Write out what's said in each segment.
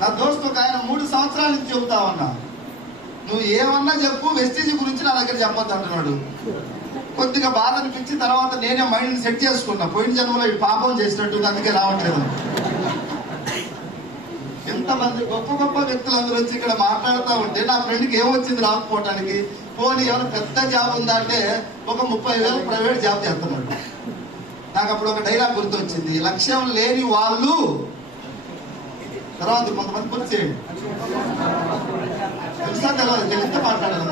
నా దోస్తు ఒక ఆయన 3 సంవత్సరాల నుంచి చెబుతా ఉన్నా, నువ్వు ఏమన్నా చెప్పు, వెస్టీజ్ గురించి నా దగ్గర చెప్పొద్దు అంటున్నాడు. కొద్దిగా బాధ అనిపించి తర్వాత నేనే మైండ్ సెట్ చేసుకున్నా, పోయిన జన్మలో ఈ పాపం చేసినట్టు అందుకే రావట్లేదు. ఎంతమంది గొప్ప గొప్ప వ్యక్తులు అందరూ వచ్చి ఇక్కడ మాట్లాడుతూ ఉంటే నా ఫ్రెండ్కి ఏమొచ్చింది రాకపోవటానికి, పోనీ ఏమైనా పెద్ద జాబ్ ఉందా అంటే ఒక 30,000 ప్రైవేట్ జాబ్ చేస్తున్నాడు. నాకు అప్పుడు ఒక డైలాగ్ గుర్తొచ్చింది, లక్ష్యం లేని వాళ్ళు తర్వాత కొంతమంది గుర్తు చేయండి, తెలుసా తెలియదు, తెలిస్తే మాట్లాడాలి.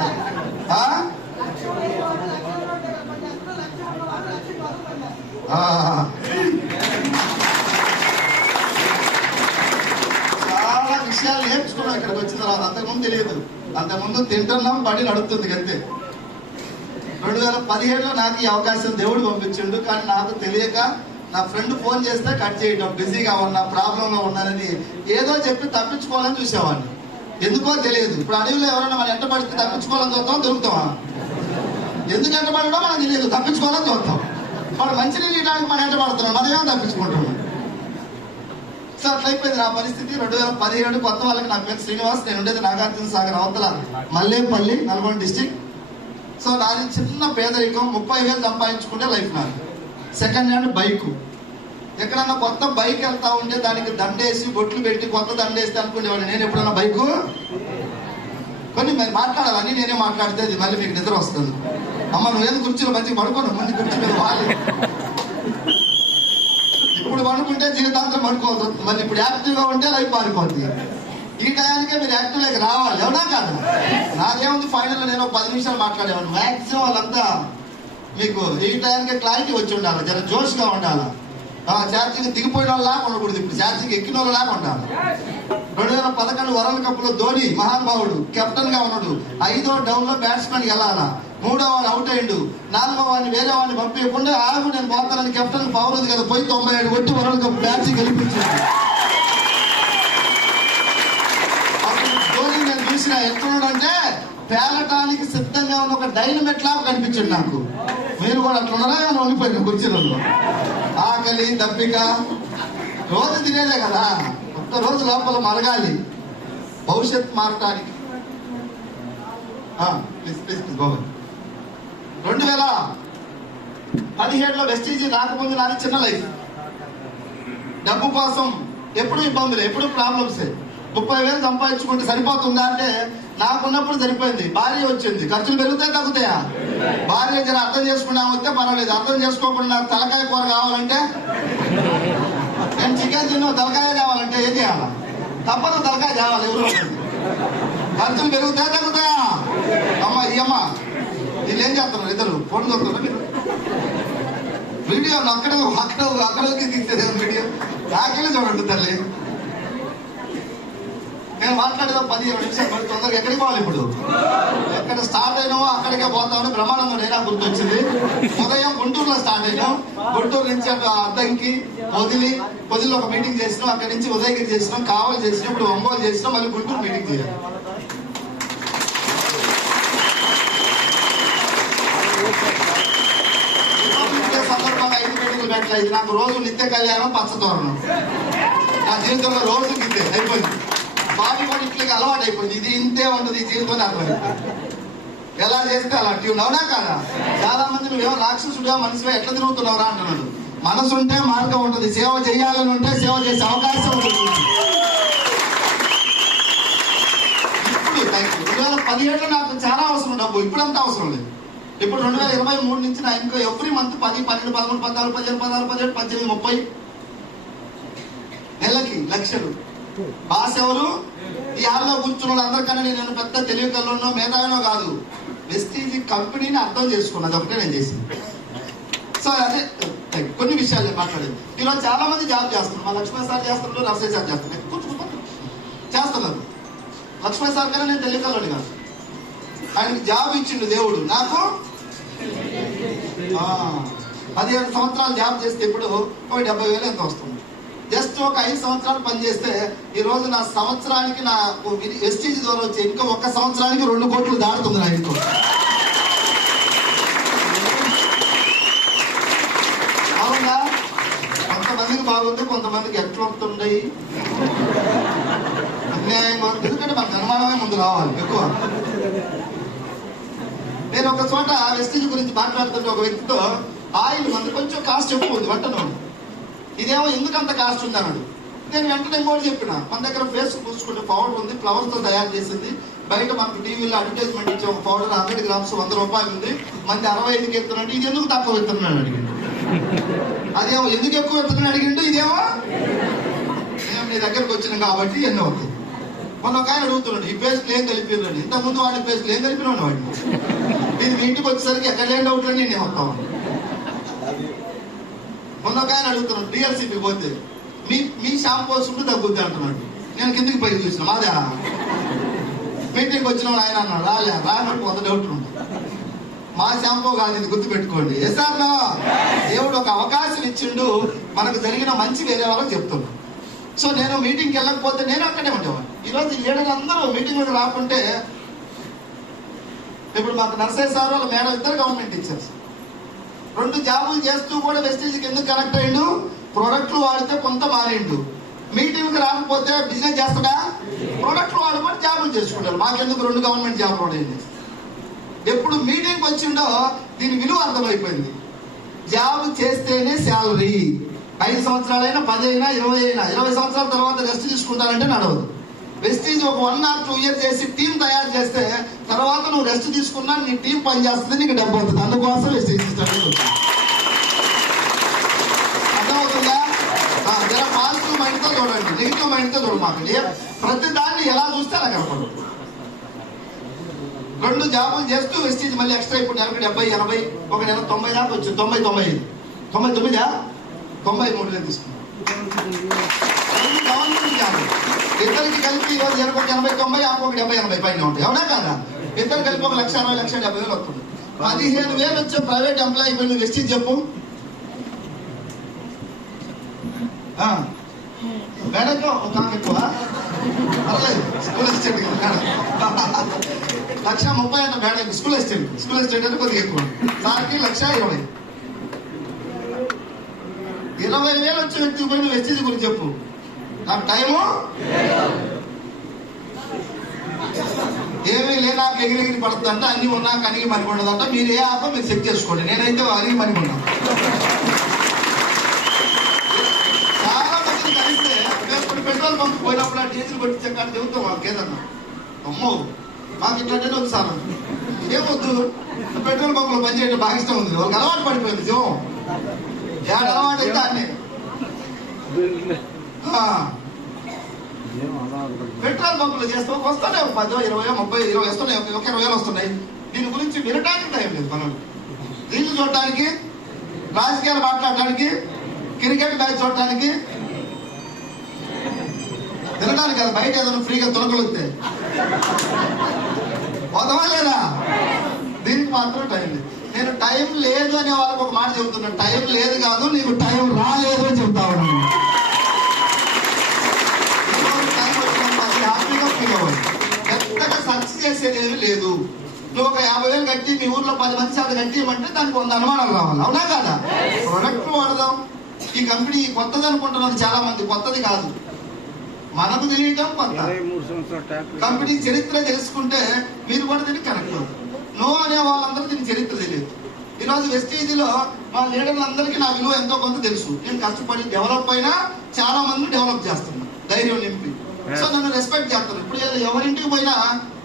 చాలా విషయాలు నేర్చుకున్నాం ఇక్కడికి వచ్చిన తర్వాత. అంతకుముందు తెలియదు, అంతకుముందు తింటున్నాం, బడి నడుస్తుంది అంతే. 2017లో నాకు ఈ అవకాశం దేవుడు పంపించిండు. కానీ నాకు తెలియక నా ఫ్రెండ్ ఫోన్ చేస్తే కట్ చేయటం, బిజీగా ఉన్నా, ప్రాబ్లంలో ఉన్నానని ఏదో చెప్పి తప్పించుకోవాలని చూసేవాడిని. ఎందుకో తెలియదు. ఇప్పుడు అడవిలో ఎవరైనా మన ఎంట పడితే తప్పించుకోవాలని చూస్తాం, దొరుకుతామా? ఎందుకు ఎంట పడడం మనకు తెలియదు, తప్పించుకోవాలని చూస్తాం. వాడు మంచినీళ్ళు ఇవ్వడానికి మన ఎంట పడుతున్నాం, మనమేమో తప్పించుకుంటున్నాం. సో అట్లా అయిపోయింది నా పరిస్థితి. 2017 కొత్త వాళ్ళకి నా పేరు శ్రీనివాస్, నేను ఉండేది నాగార్జున సాగర్ అవతల మల్లేపల్లి, నల్గొండ డిస్టిక్. సో నాది చిన్న పేదరికం, 30,000 సంపాదించుకుంటే లైఫ్ నాది. సెకండ్ హ్యాండ్ బైక్, ఎక్కడన్నా కొత్త బైక్ వెళ్తా ఉంటే దానికి దండేసి బొట్లు పెట్టి కొత్త దండేస్తే అనుకునేవాడిని. నేను ఎప్పుడన్నా బైకు కొన్ని మాట్లాడాలని నేనే మాట్లాడితే అది మళ్ళీ మీకు నిద్ర వస్తుంది. అమ్మ నువ్వేం కుర్చీలో మంచిగా పడుకోను, ముందు కుర్చీ మీద వాలి. ఇప్పుడు పడుకుంటే జీవితాంతం పడుకోవద్దు, మళ్ళీ ఇప్పుడు యాక్టివ్గా ఉంటే లైఫ్ పారిపోద్ది. ఈ టయానికే మీరు యాక్టివ్లోకి రావాలి, ఎవనా కాదు. నాదేముంది, ఫైనల్ నేను 10 నిమిషాలు మాట్లాడేవాడిని. మ్యాక్సిమం వాళ్ళంతా మీకు ఈ టయానికే క్లారిటీ వచ్చి ఉండాలి, జర జోష్గా ఉండాలి. ఛార్జింగ్ దిగిపోయిన వాళ్ళలాగా ఉండకూడదు, ఇప్పుడు ఛార్జింగ్ ఎక్కిన వాళ్ళలాగా ఉండాలి. 2011 వరల్డ్ కప్ లో ధోని మహానుభావుడు కెప్టెన్ గా ఉన్నాడు. 5వ డౌన్ లో బ్యాట్స్మెన్ వెళ్ళాలా, 3వ వాడు అవుట్ అయ్యిండు, 4వ వాడిని వేరే వాడిని పంపించకుండా ఆగు నేను పోతానని కెప్టెన్ పవర్ ఉంది కదా, పోయి 97 కొట్టి వరల్డ్ కప్ మ్యాచ్ గెలిపించింది. అప్పుడు ధోని నేను చూసిన ఎట్లున్నాడంటే పేలటానికి సిద్ధంగా ఉన్న ఒక డైనమెట్ లాగా కనిపించింది నాకు. మీరు కూడా అట్లున్నారా? నేను ఉండిపోయిన కుర్చీలలో. ఆకలి దప్పిక రోజు తినేదే కదా, ఒక్క రోజు లోపల మరగాలి భవిష్యత్ మారటానికి. 2017లో వెస్టీజ్ రాకముందు నాది చిన్న లైఫ్. డబ్బు కోసం ఎప్పుడు ఇబ్బందులు, ఎప్పుడు ప్రాబ్లమ్సే. 30,000 సంపాదించుకుంటే సరిపోతుందా అంటే నాకున్నప్పుడు సరిపోయింది. భార్య వచ్చింది, ఖర్చులు పెరుగుతాయి తగ్గుతాయా? భార్య జర అర్థం చేసుకున్నా వస్తే పర్వాలేదు, అర్థం చేసుకోకుండా నాకు తలకాయ కూర కావాలంటే, నేను చికెన్ తిన్నా తలకాయ కావాలంటే ఏం చేయాలా? తప్పదు, తలకాయ కావాలి. ఎవరు ఖర్చులు పెరుగుతాయా తగ్గుతాయా? అమ్మ ఈ అమ్మ వీళ్ళు ఏం చేస్తున్నారు, ఇద్దరు ఫోన్ దొరుకుతున్నారు మీరు వీడియో అక్కడికి తీస్తే వీడియో నాకెళ్ళి చూడండి తల్లి. నేను మాట్లాడేదా 15 నిమిషాలు మరి తొందరగా ఎక్కడికి పోవాలి? ఇప్పుడు ఎక్కడ స్టార్ట్ అయినామో అక్కడికే పోతామని బ్రహ్మానందం డైలాగ్ గుర్తొచ్చింది. ఉదయం గుంటూరులో స్టార్ట్ అయినాం, గుంటూరు నుంచి అద్దంకి పొదిలో ఒక మీటింగ్ చేసినాం, అక్కడి నుంచి ఉదయగిరి చేసినాం, కావలి చేసినాం, ఇప్పుడు ఒంగోలు చేసినాం, మళ్ళీ గుంటూరు మీటింగ్ చేయాలి. సందర్భంగా 5 మీటింగ్లు పెట్టలేదు. నాకు రోజు నిత్య కళ్యాణం పచ్చతోరణం, నా జీవితంలో రోజు నిత్య అయిపోయింది. బాడీ కూడా ఇట్లకి అలవాటు అయిపోయింది. ఇది ఇంతే ఉంటుంది ఈ జీవితం అర్థమైంది. ఎలా చేస్తే అలా ట్యూన్ అవునా కాదా? చాలా మంది నువ్వేమో రాక్షసుడుగా మనిషిగా ఎట్లా తిరుగుతున్నావురా అంటున్నాడు. మనసు ఉంటే మార్గం ఉంటుంది, సేవ చేయాలని ఉంటే సేవ చేసే అవకాశం ఉంటుంది. ఇప్పుడు 2017లో నాకు చాలా అవసరం డబ్బు, ఇప్పుడంతా అవసరం లేదు. ఇప్పుడు 2023 నుంచి నా ఇంకో ఎవ్రీ మంత్ 10, 12, 13, 14, 15, 16, 17, 18, 30 నెలకి లక్షలు. బాస్ ఎవరు? ఈ హాల్లో కూర్చున్న వాళ్ళందరికన్నా నేను పెద్ద తెలివికల్లోనో మేధావినో కాదు, వెస్టీజ్ కంపెనీని అర్థం చేసుకున్నది ఒకటే నేను చేసింది. సో అదే కొన్ని విషయాలు మాట్లాడేది. ఈరోజు చాలా మంది జాబ్ చేస్తున్నారు. మా లక్ష్మణ్ సార్ చేస్తున్నారు, నర్సయ్య సార్ చేస్తున్నారు, చేస్తున్నారు. లక్ష్మణ్ సార్ కన్నా నేను తెలివికల్లోని కాదు, ఆయనకి జాబ్ ఇచ్చిండు దేవుడు. నాకు 17 సంవత్సరాలు జాబ్ చేస్తే ఇప్పుడు 70,000 ఎంత వస్తుంది. జస్ట్ ఒక 5 సంవత్సరాలు పనిచేస్తే ఈ రోజు నా సంవత్సరానికి నా వెస్టీజ్ ద్వారా వచ్చి ఇంకా 1 సంవత్సరానికి 2 కోట్లు దాటుతుంది నా ఇంకో. అవునా? కొంతమందికి బాగుంది, కొంతమందికి ఎట్లా ఉంటుండే అన్యాయంగా. ఎందుకంటే మనకు అనుమానమే ముందు రావాలి ఎక్కువ. నేను ఒక చోట వెస్టీజ్ గురించి మాట్లాడుతుంటే ఒక వ్యక్తితో ఆయిల్ మనకు కొంచెం కాస్ట్ ఎక్కువ ఉంది వంటను, ఇదేమో ఎందుకు అంత కాస్ట్ ఉంది అన్నాడు. నేను వెంటనే ఇంకోటి చెప్పిన, మన దగ్గర ఫేస్ పూసుకుంటే పౌడర్ ఉంది, ఫ్లవర్స్ తో తయారు చేసింది, బయట మనకు టీవీలో అడ్వర్టైజ్మెంట్ ఇచ్చే ఒక పౌడర్ 100 గ్రామ్స్ 100 రూపాయలు ఉంది, మంది 65కి ఎత్తున్నాడు, ఇది ఎందుకు తక్కువ ఎత్తున్నాడు అడిగిండు. అదేమో ఎందుకు ఎక్కువ ఎత్తున్నాడు అడిగిండు, ఇదేమో నేను నీ దగ్గరకు వచ్చినాం కాబట్టి ఎన్నో అవుతుంది. మొన్న ఒక ఆయన అడుగుతున్నాడు, ఈ పేస్ట్ ఏం కలిపినాడు, ఇంత ముందు వాడి పేస్ట్ ఏం కలిపినాడు వాడిని, ఇది మీ ఇంటికి వచ్చేసరికి ఎక్కడ లేని డౌట్ అని నేను వస్తాను. మొన్న ఒక ఆయన అడుగుతున్నాడు, డిఎల్సీపీ పోతే మీ షాంపూ వస్తుంటే తగ్గుద్ది అంటున్నాడు. నేను కిందికి పైకి చూసిన మాదా మీటింగ్ వచ్చిన ఆయన అన్నాడు, రానట్టు 100 డౌట్లు ఉంటాయి. మా షాంపూ కాదు ఇది, గుర్తు పెట్టుకోండి. ఎస్ఆర్లో దేవుడు ఒక అవకాశం ఇచ్చిండు, మనకు జరిగిన మంచి వేరే వాళ్ళకి చెప్తున్నాడు. సో నేను మీటింగ్కి వెళ్ళకపోతే నేను అక్కడే ఉండేవాడిని. ఈరోజు అందరూ మీటింగ్ రాకుంటే, ఇప్పుడు మాకు నర్సరీ సార్ వాళ్ళ మేడం ఇద్దరు గవర్నమెంట్ టీచర్స్, 2 జాబులు చేస్తూ కూడా వెస్టేజ్కి ఎందుకు కనెక్ట్ అయ్యిండు, ప్రొడక్ట్లు వాడితే కొంత మారిండు. మీటింగ్కి రాకపోతే బిజినెస్ చేస్తాడా, ప్రొడక్ట్లు వాడుకొని జాబులు చేసుకుంటారు. మాకెందుకు 2 గవర్నమెంట్ జాబులు వాడేది. ఎప్పుడు మీటింగ్కి వచ్చిండో దీని విలువ అర్థమైపోయింది. జాబ్ చేస్తేనే శాలరీ, 5 సంవత్సరాలైనా 10 అయినా 20 అయినా, 20 సంవత్సరాల తర్వాత రెస్ట్ తీసుకుంటానంటే నడవదు. వెస్టీజ్ ఒక 1 or 2 years చేసి టీం తయారు చేస్తే తర్వాత నువ్వు రెస్ట్ తీసుకున్నా నీ టీం పని చేస్తుంది, నీకు డబ్బు అవుతుంది. అందుకోసం వెస్టీజ్ అర్థమవుతుందా? జర పాజిటివ్ మైండ్ తో చూడండి, నెగిటివ్ మైండ్ తో చూడమాకండి. ప్రతి దాన్ని ఎలా చూస్తే అలా కనపడదు. 2 జాబులు చేస్తూ వెస్టీజ్ మళ్ళీ ఎక్స్ట్రా ఇప్పుడు 70, 80, ఒక నెల 90 దాకా వచ్చింది. 90, 95, 99, 93 తీసుకున్నాం. 2 గవర్నమెంట్ జాబులు ఇద్దరికి కలిపి ఈరోజు 80, 90, ఇంకొకటి 70, 80 పైన ఉంటాయి. అవునా కదా? ఇద్దరు కలిపి 1,60,000, 1,70,000 వస్తుంది. 15,000 వచ్చే ప్రైవేట్ ఎంప్లాయీ పోయి వెస్టీజ్ చెప్పు. మేడకు ఒక ఎక్కువ పర్లేదు, స్కూల్ అసిస్టెంట్ కదా, 1,30,000 అంటే మేడం స్కూల్ అసిస్టెంట్ అంటే కొద్దిగా ఎక్కువ. సార్కి 1,20,000. 20,000 వచ్చే వ్యక్తి పోయిన వెస్టీజ్ గురించి చెప్పు. నాకు టైము ఏమీ లే, నాకు ఎగిరిగిరి పడుతుందంట, అన్ని ఉన్నాక అనిగి మని ఉండదంట. మీరు ఏ ఆపో మీరు చెక్ చేసుకోండి, నేనైతే అరిగి మని ఉన్నాను. చాలా మందిని కలిస్తే ఇప్పుడు పెట్రోల్ పంప్ పోయినప్పుడు ఆ డీజిల్ కొట్టించాక చెబుతాం వాళ్ళకి ఏదన్నా, అమ్మో మాకు ఇట్లాంటి వద్దు సార్, ఏమొద్దు పెట్రోల్ పంప్ లో పనిచేయడం బాగా ఇష్టం ఉంది, వాళ్ళకి అలవాటు పడిపోయింది జీవం. ఏడు అలవాటు అయితే అన్నీ పెట్రోల్ బంకులు చేస్తాం, వస్తున్నాయి 10, 20, 30, 20 వస్తున్నాయి, ఒక 20,000 వస్తున్నాయి. దీని గురించి వినటానికి టైం లేదు. మనం రీళ్లు చూడటానికి, రాజకీయాలు మాట్లాడటానికి, క్రికెట్ మ్యాచ్ చూడటానికి, తినడానికి కదా. బయట ఏదైనా ఫ్రీగా తొలగలుగుతే వదవా లేదా, దీనికి మాత్రం టైం లేదు. నేను టైం లేదు అనే వాళ్ళకి ఒక మాట చెబుతున్నాను, టైం లేదు కాదు, నీకు టైం రాలేదు అని చెప్తా ఉన్నాను. హ్యాపీగా ఫీల్ అవ్వాలి. పెద్దగా సర్చ్ చేసేది ఏమీ లేదు. నువ్వు ఒక 50,000 కట్టి మీ ఊర్లో 10 మంది శాతం కట్టిమంటే దానికి 100 అనుమానాలు రావాలి. అవునా కదా? ప్రొడక్ట్ వాడదాం. ఈ కంపెనీ కొత్తది అనుకుంటున్నారు చాలా మంది, కొత్తది కాదు, మనకు తెలియటం కొత్త. కంపెనీ చరిత్ర తెలుసుకుంటే మీరు కూడా దీనికి కనెక్ట్ అవుతారు. నో అనే వాళ్ళందరూ దీని చరిత్ర తెలియదు. ఈరోజు వెస్టీజ్లో మా లీడర్లందరికీ నా విలువ ఎంతో కొంత తెలుసు. నేను కష్టపడి డెవలప్ అయినా చాలా మంది డెవలప్ చేస్తున్నా, ధైర్యం నింపి. సో నన్ను రెస్పెక్ట్ చేస్తారు. ఇప్పుడు ఎవరింటికి పోయినా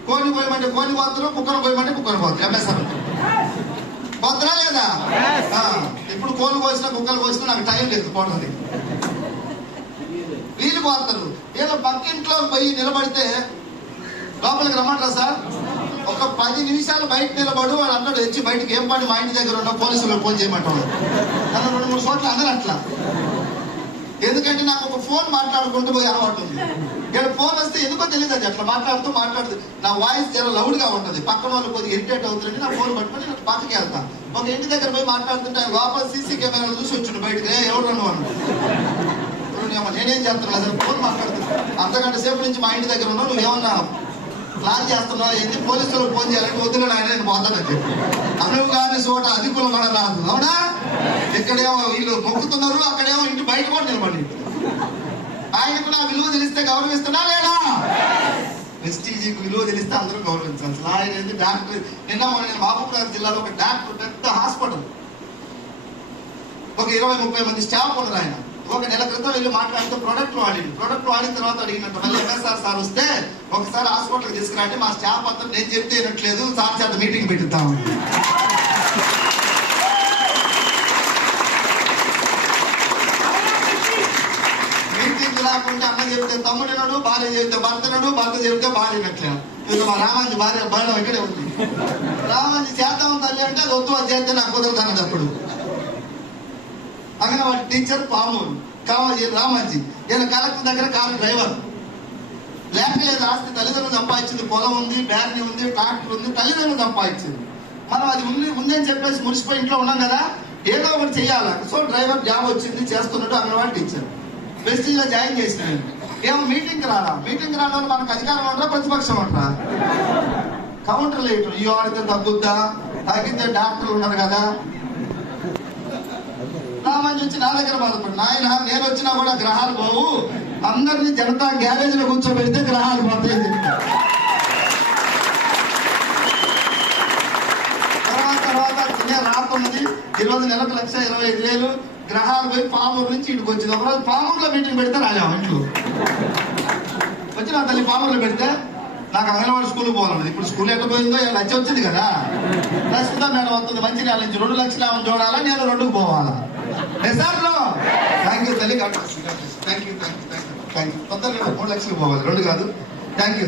కోడిని పోయమంటే కోడిని పోతారు, కుక్కను పోయమంటే కుక్కను పోతారు. ఎంఎస్ఆర్ పోతారా లేదా? ఇప్పుడు కోళ్ళు కోసినా కుక్కలు కోసినా నాకు టైం లేదు పోవడానికి. వీళ్ళు పోతారు. ఏదో పక్కింట్లో పోయి నిలబడితే లోపలికి రమ్మంటారా సార్, ఒక 10 నిమిషాలు బయట నిలబడు, వాడు అన్నాడు వచ్చి బయటకు ఏం పని మా ఇంటి దగ్గర ఉన్న పోలీసులకు ఫోన్ చేయమంటాడు. నన్ను 2-3 చోట్ల అందరూ అట్లా. ఎందుకంటే నాకు ఒక ఫోన్ మాట్లాడుకుంటూ పోయి అలవాటు ఉంది. ఇక్కడ ఫోన్ వస్తే ఎందుకో తెలియదు, అది అట్లా మాట్లాడుతూ నా వాయిస్ చాలా లౌడ్ గా ఉంటుంది. పక్కన వాళ్ళు కొద్దిగా ఇరిటేట్ అవుతుందండి. నా ఫోన్ పట్టుకొని నేను పక్కకి వెళ్తా. ఒక ఇంటి దగ్గర పోయి మాట్లాడుతుంటే లోపల సీసీ కెమెరాలు చూసి వచ్చిండు బయటకు, ఎవరు అన్నాను నేనేం చేస్తున్నా అసలు ఫోన్ మాట్లాడుతున్నా, అంతకంటే సేపు నుంచి మా ఇంటి దగ్గర ఉన్నావు, నువ్వేమన్నా ప్లాన్ చేస్తున్నావు ఏంటి, పోలీసులకు ఫోన్ చేయాలంటే వద్దులే ఆయన నేను పోతానని చెప్పి. అనువు కానీ చోట అధికులు మన రాదు. అవునా? ఇక్కడేమో వీళ్ళు మొక్కుతున్నారు, అక్కడేమో ఇంటి బయట కూడా నిలబడి. ఆయనకు నా విలువ తెలిస్తే గౌరవిస్తున్నా లేదా? వెస్టీజీకి విలువ తెలిస్తే అందరూ గౌరవించాలి. ఆయన ఏంటి డాక్టర్, నిన్న మొన్న నేను మహబూబ్నగర్ జిల్లాలో ఒక డాక్టర్, పెద్ద హాస్పిటల్, ఒక 20-30 మంది స్టాఫ్ ఉన్నారు. ఆయన ఒక నెల క్రితం వెళ్ళి మాట్లాడితే ప్రొడక్ట్ వాడిన తర్వాత అడిగినట్టు మళ్ళీ ఎంఎస్ఆర్ సార్ వస్తే ఒకసారి హాస్పిటల్కి తీసుకురండి, మా స్టాఫ్ అంతా నేను చెప్తే వినట్లేదు, సార్ చేత మీటింగ్ పెట్టుతాము. మీటింగ్ రాకుండా అన్న చెప్తే తమ్ముడినడు, భార్య చెబితే భర్తనడు, భర్త చెబితే భార్య నట్లేదు. ఇంకా మా రామాజీ భార్య బయట ఇక్కడే ఉంది. రామాజీ చేద్దాం తల్లి అంటే అది వద్దు, అది చేస్తే నాకు కుదరదు అన్నది. అప్పుడు అంగన్వాడి టీచర్ పామూరు, కావాలి రామాజీ, ఈయన కలెక్టర్ దగ్గర కారు డ్రైవర్. లేకలేదు ఆస్తి తల్లిదండ్రులు సంపాదించింది, పొలం ఉంది, బ్యాగ్ ఉంది, ట్రాక్టర్ ఉంది, తల్లిదండ్రులు సంపాదించింది. మనం అది ఉందని చెప్పేసి మున్సిపల్ ఇంట్లో ఉన్నాం కదా, ఏదో ఒకటి చెయ్యాలి. సో డ్రైవర్ జాబ్ వచ్చింది, చేస్తున్నాడు, అంగన్వాడి టీచర్. వెస్టీజ్లో జాయిన్ చేసినాడు. ఏమో మీటింగ్ రావడం మనకు అధికారం ఉంటారా, ప్రతిపక్షం ఉంటారా? కౌంటర్ లేటర్, ఈ ఆడితే తగ్గుద్దా, తగ్గితే డాక్టర్లు ఉన్నారు కదా. రామాజీ వచ్చి నా దగ్గర బాధపడు, నాయన నేను వచ్చినా కూడా గ్రహాలు పోవు, అందరినీ జనతా గ్యారేజ్ లో కూర్చోబెడితే గ్రహాలు పోతాయి. తర్వాత రాకున్నది ఈరోజు నెలకు 1,25,000 గ్రహాలు పోయి పామూరు నుంచి ఇంటికి వచ్చింది. ఒకరోజు పామూరులో మీటింగ్ పెడితే రాజా ఇంట్లో వచ్చి నా తల్లి పామూరులో పెడితే నాకు అంగన్వాడి స్కూల్ పోవాలన్నది. ఇప్పుడు స్కూల్ ఎక్కడ పోయిందో లక్ష వచ్చింది కదా, లక్ష్మిత మేడం వస్తుంది, మంచి నెల నుంచి 2 లక్షలు ఆమె చూడాలా, నేను 2కు పోవాలా. రిసార్ట్లో థ్యాంక్ యూ తల్లి, థ్యాంక్ యూ తొందరగా 3 లక్షలు పోవాలి, 2 కాదు. Thank you.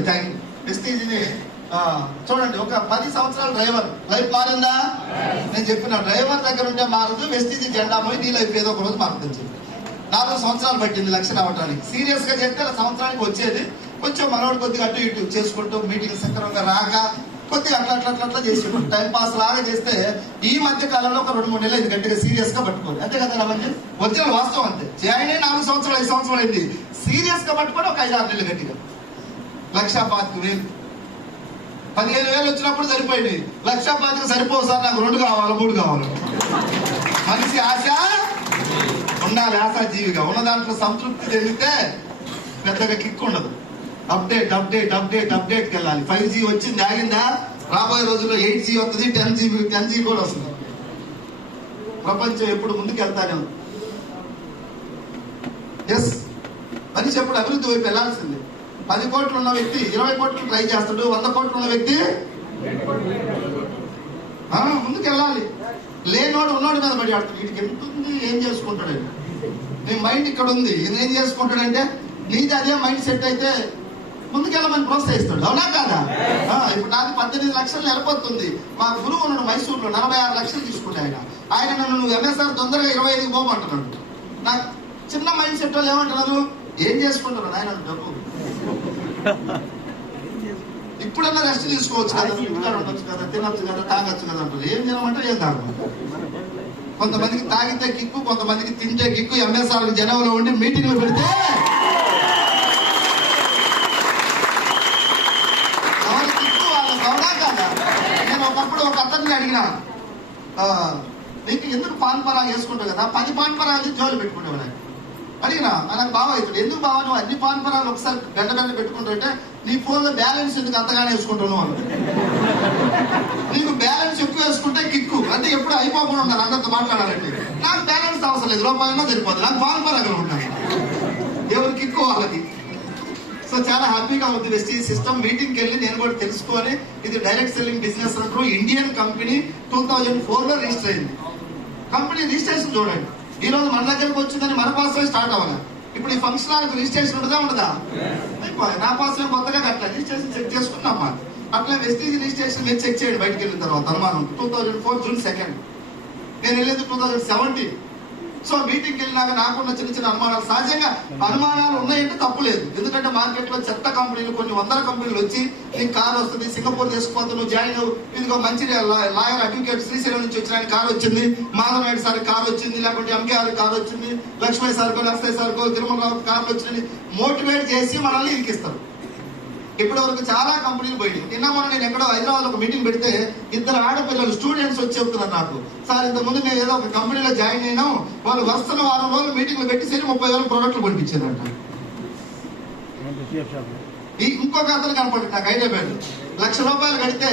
వెస్టీజ్ని చూడండి, ఒక 10 సంవత్సరాల డ్రైవర్ లైఫ్ మారిందా? నేను చెప్పిన డ్రైవర్ దగ్గర ఉంటే మారదు, వెస్టీజీ జెండా పోయి నీ లైఫ్ ఏదో ఒక రోజు మారుతుంది. 4 సంవత్సరాలు పట్టింది 1 లక్ష రావడానికి. సీరియస్ గా చెప్తే సంవత్సరానికి వచ్చేది. కొంచెం మనోడు కొద్దిగా అటు ఇటు చేసుకుంటూ మీటింగ్ సక్రమంగా రాక కొద్దిగా అట్లా చేసి టైం పాస్ లాగా చేస్తే ఈ మధ్య కాలంలో ఒక 2-3 నెలలు ఇది గట్టిగా సీరియస్ గా పట్టుకోండి. అంతే కదా రమణి, ఒరిజినల్ వాస్తవం అంతే. జాయిన్ 4 సంవత్సరాలు 5 సంవత్సరాలు అయింది, సీరియస్ గా పట్టుకొని ఒక 5-6 నెలలు గట్టిగా 1,25,000 15,000 వచ్చినప్పుడు సరిపోయింది. 1,25,000 సరిపోవు సార్, నాకు 2 కావాలి 3 కావాలి. మనిషి ఆశ ఉండాలి, ఆశాజీవిగా ఉన్న దాంట్లో సంతృప్తి చెందితే పెద్దగా కిక్ ఉండదు. అప్డేట్కి వెళ్ళాలి. 5G వచ్చింది, ఆగిందా? రాబోయే రోజుల్లో 8G వస్తుంది, 10G కూడా వస్తుంది. ప్రపంచం ఎప్పుడు ముందుకు వెళ్తానే ఎస్ మనిషి ఎప్పుడు అభివృద్ధి వైపు వెళ్ళాల్సింది. 10 కోట్లు ఉన్న వ్యక్తి 20 కోట్లు ట్రై చేస్తాడు, 100 కోట్లు ఉన్న వ్యక్తి ముందుకు వెళ్ళాలి. లేనోడు ఉన్నోడు మీద పడి ఆడుతాడు, వీటికి ఎంత ఉంది, ఏం చేసుకుంటాడండి. నీ మైండ్ ఇక్కడ ఉంది, ఏం చేసుకుంటాడంటే నీది అదే మైండ్ సెట్ అయితే ముందుకెళ్ళమని ప్రోత్సహిస్తాడు, అవునా కాదా? ఇప్పుడు నాది 18 లక్షలు వెళ్ళిపోతుంది. మా గురువు ఉన్నాడు మైసూరులో, 46 లక్షలు తీసుకున్నాడు ఆయన. నన్ను నువ్వు ఎంఎస్ఆర్ తొందరగా 25కి పోమంటున్నాడు. నాకు చిన్న మైండ్ సెట్ వాళ్ళు ఏమంటున్నారు, ఏం చేసుకుంటున్నాడు ఆయన డబ్బు, ఇప్పుడన్నా రెస్ట్ తీసుకోవచ్చు కదా, ఇంట్లో ఉండొచ్చు కదా, తినొచ్చు కదా, తాగొచ్చు కదా అంటారు. ఏం తినమంటే ఏం తాగదు. కొంతమందికి తాగితే కిక్కు, కొంతమందికి తింటే కిక్కు. ఎంఎస్ఆర్ జనంలో ఉండి మీటింగ్లు పెడితే ఎవరి కిక్కు వాళ్ళకి, అవునా కదా? నేను ఒకప్పుడు ఒక అతన్ని అడిగిన, నీకు ఎందుకు పాన్ పరాలు వేసుకుంటావు కదా, 10 పాన్ పరాలు జోలు పెట్టుకుంటావు నాకు అడిగినా. నాకు బావ అవుతాడు, ఎందుకు బావ నువ్వు అన్ని పాన్ పరాలు ఒకసారి గంట పెట్టుకుంటుంటే నీ ఫోన్లో బ్యాలెన్స్ ఎందుకు అంతగానే వేసుకుంటావు అని. నీకు బ్యాలెన్స్ ఎక్కువ వేసుకుంటే కిక్కు, అంటే ఎప్పుడు అయిపోకుండా ఉంటాను అందరితో మాట్లాడాలంటే. నాకు బ్యాలెన్స్ అవసరం లేదు, రూపాయన్నా సరిపోతుంది, నాకు పాన్ పరాలు ఉంటాను. ఎవరు కిక్కు వాళ్ళకి. సో చాలా హ్యాపీగా ఉంది వెస్టీజ్ సిస్టమ్. మీటింగ్కి వెళ్ళి నేను కూడా తెలుసుకొని, ఇది డైరెక్ట్ సెల్లింగ్ బిజినెస్ అంటారు. ఇండియన్ కంపెనీ 2004లో రిజిస్టర్ అయింది. కంపెనీ రిజిస్ట్రేషన్ చూడండి, ఈ రోజు మన దగ్గరకు వచ్చిందని మన పాసే స్టార్ట్ అవ్వాలి. ఇప్పుడు ఈ ఫంక్షన్ హాల్కి రిజిస్ట్రేషన్ ఉండదా? అయిపోయి నా పాసే కొత్తగా అట్లా రిజిస్ట్రేషన్ చెక్ చేసుకున్నామా. అట్లా వెస్టీజ్ రిజిస్ట్రేషన్ మీరు చెక్ చేయండి బయటకు వెళ్ళిన తర్వాత. అనుమానం 2004 జూన్ 2 నేను వెళ్ళేది 2017. సో మీటింగ్కి వెళ్ళినాక నాకున్న చిన్న అనుమానాలు, సహజంగా అనుమానాలు ఉన్నాయంటే తప్పులేదు. ఎందుకంటే మార్కెట్లో చెత్త కంపెనీలు, కొన్ని 100 కంపెనీలు వచ్చి నీకు కారు వస్తుంది, సింగపూర్ తీసుకుపోతే నువ్వు జాయిన్ అవ్వు, ఇదిగో మంచి లాయర్ అడ్వకేట్ శ్రీశైలం నుంచి వచ్చిన కారు వచ్చింది, మాధవ్ నాయుడు సార్ కారు వచ్చింది, లేకుంటే ఎంకేఆర్ కారు వచ్చింది, లక్ష్మీ సార్కో నర్సయ్య సార్కో తిరుమల కార్లు వచ్చింది, మోటివేట్ చేసి మనల్ని ఇరికిస్తారు. ఇప్పటి వరకు చాలా కంపెనీలు పోయి నిన్న మొన్న నేను ఎక్కడో హైదరాబాద్ ఒక మీటింగ్ పెడితే ఇద్దరు ఆడపిల్లలు స్టూడెంట్స్ వచ్చి చెప్తున్నారు నాకు, సార్ ఇంతకుముందు మేము ఏదో ఒక కంపెనీలో జాయిన్ అయినాం, వాళ్ళు వస్తున్న వారం రోజులు మీటింగ్లు పెట్టి సరి 30,000 ప్రోడక్ట్లు కొనిపించారంట. ఇంకొక అతను కనపడి నాకు హైదరాబాద్ ₹1,00,000 కడితే